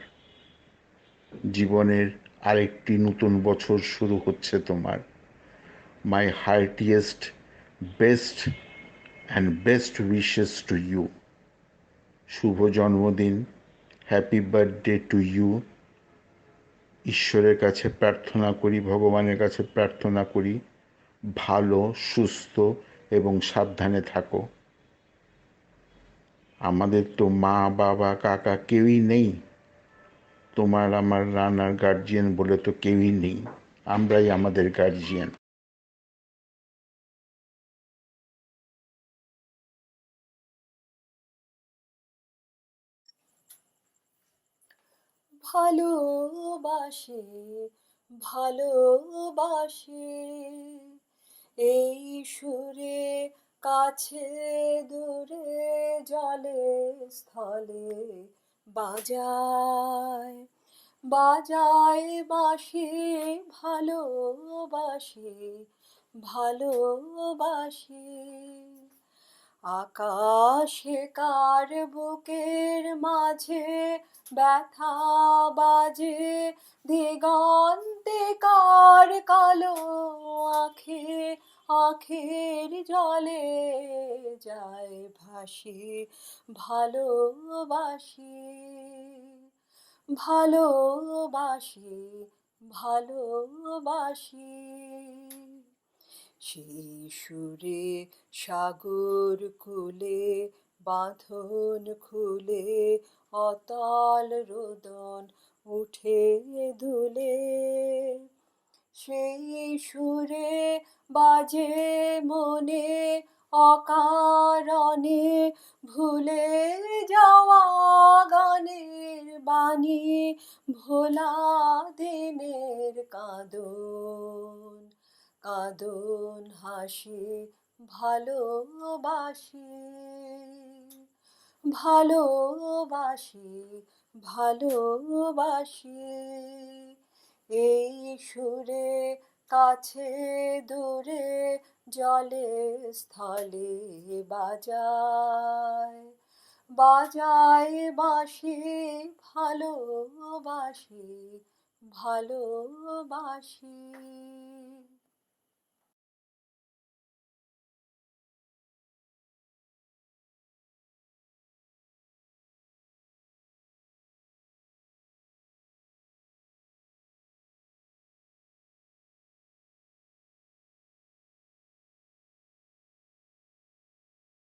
জীবনের আরেকটি নতুন বছর শুরু হচ্ছে তোমার। My heartiest best and best wishes to you. শুভ জন্মদিন, হ্যাপি বার্থডে টু ইউ। ঈশ্বরের কাছে প্রার্থনা করি, ভগবানের কাছে প্রার্থনা করি, ভালো, সুস্থ এবং সাবধানে থাকো। আমাদের তো মা, বাবা, কাকা কেউই নেই। তোমার, আমার, রানার গার্জিয়ান বলে তো কেউই নেই। আমরাই আমাদের গার্জিয়ান। ভালোবাসে ভালোবাসে এই সুরে, কাছে দূরে জলে স্থলে বাজায় বাজায় বাঁশি, ভালোবাসে ভালোবাসে। আকাশে কার বুকের মাঝে ব্যথা বাজে, দিগন্তে কার কালো আঁখে আঁখের জলে যায় ভাসি, ভালোবাসি ভালোবাসি ভালোবাসি। সেই সুরে সাগর কুলে বাঁধন খুলে অতল রোদন উঠে দুলে, সেই সুরে বাজে মনে অকারণে ভুলে যাওয়া গানের বাণী, ভোলা দিনের কাঁদন, কাঁদন হাসি ভালোবাসি, ভালোবাসি, ভালোবাসি। এই সুরে কাছে দূরে জলে স্থলে বাজায়, বাজায় বাঁশি, ভালোবাসি, ভালোবাসি।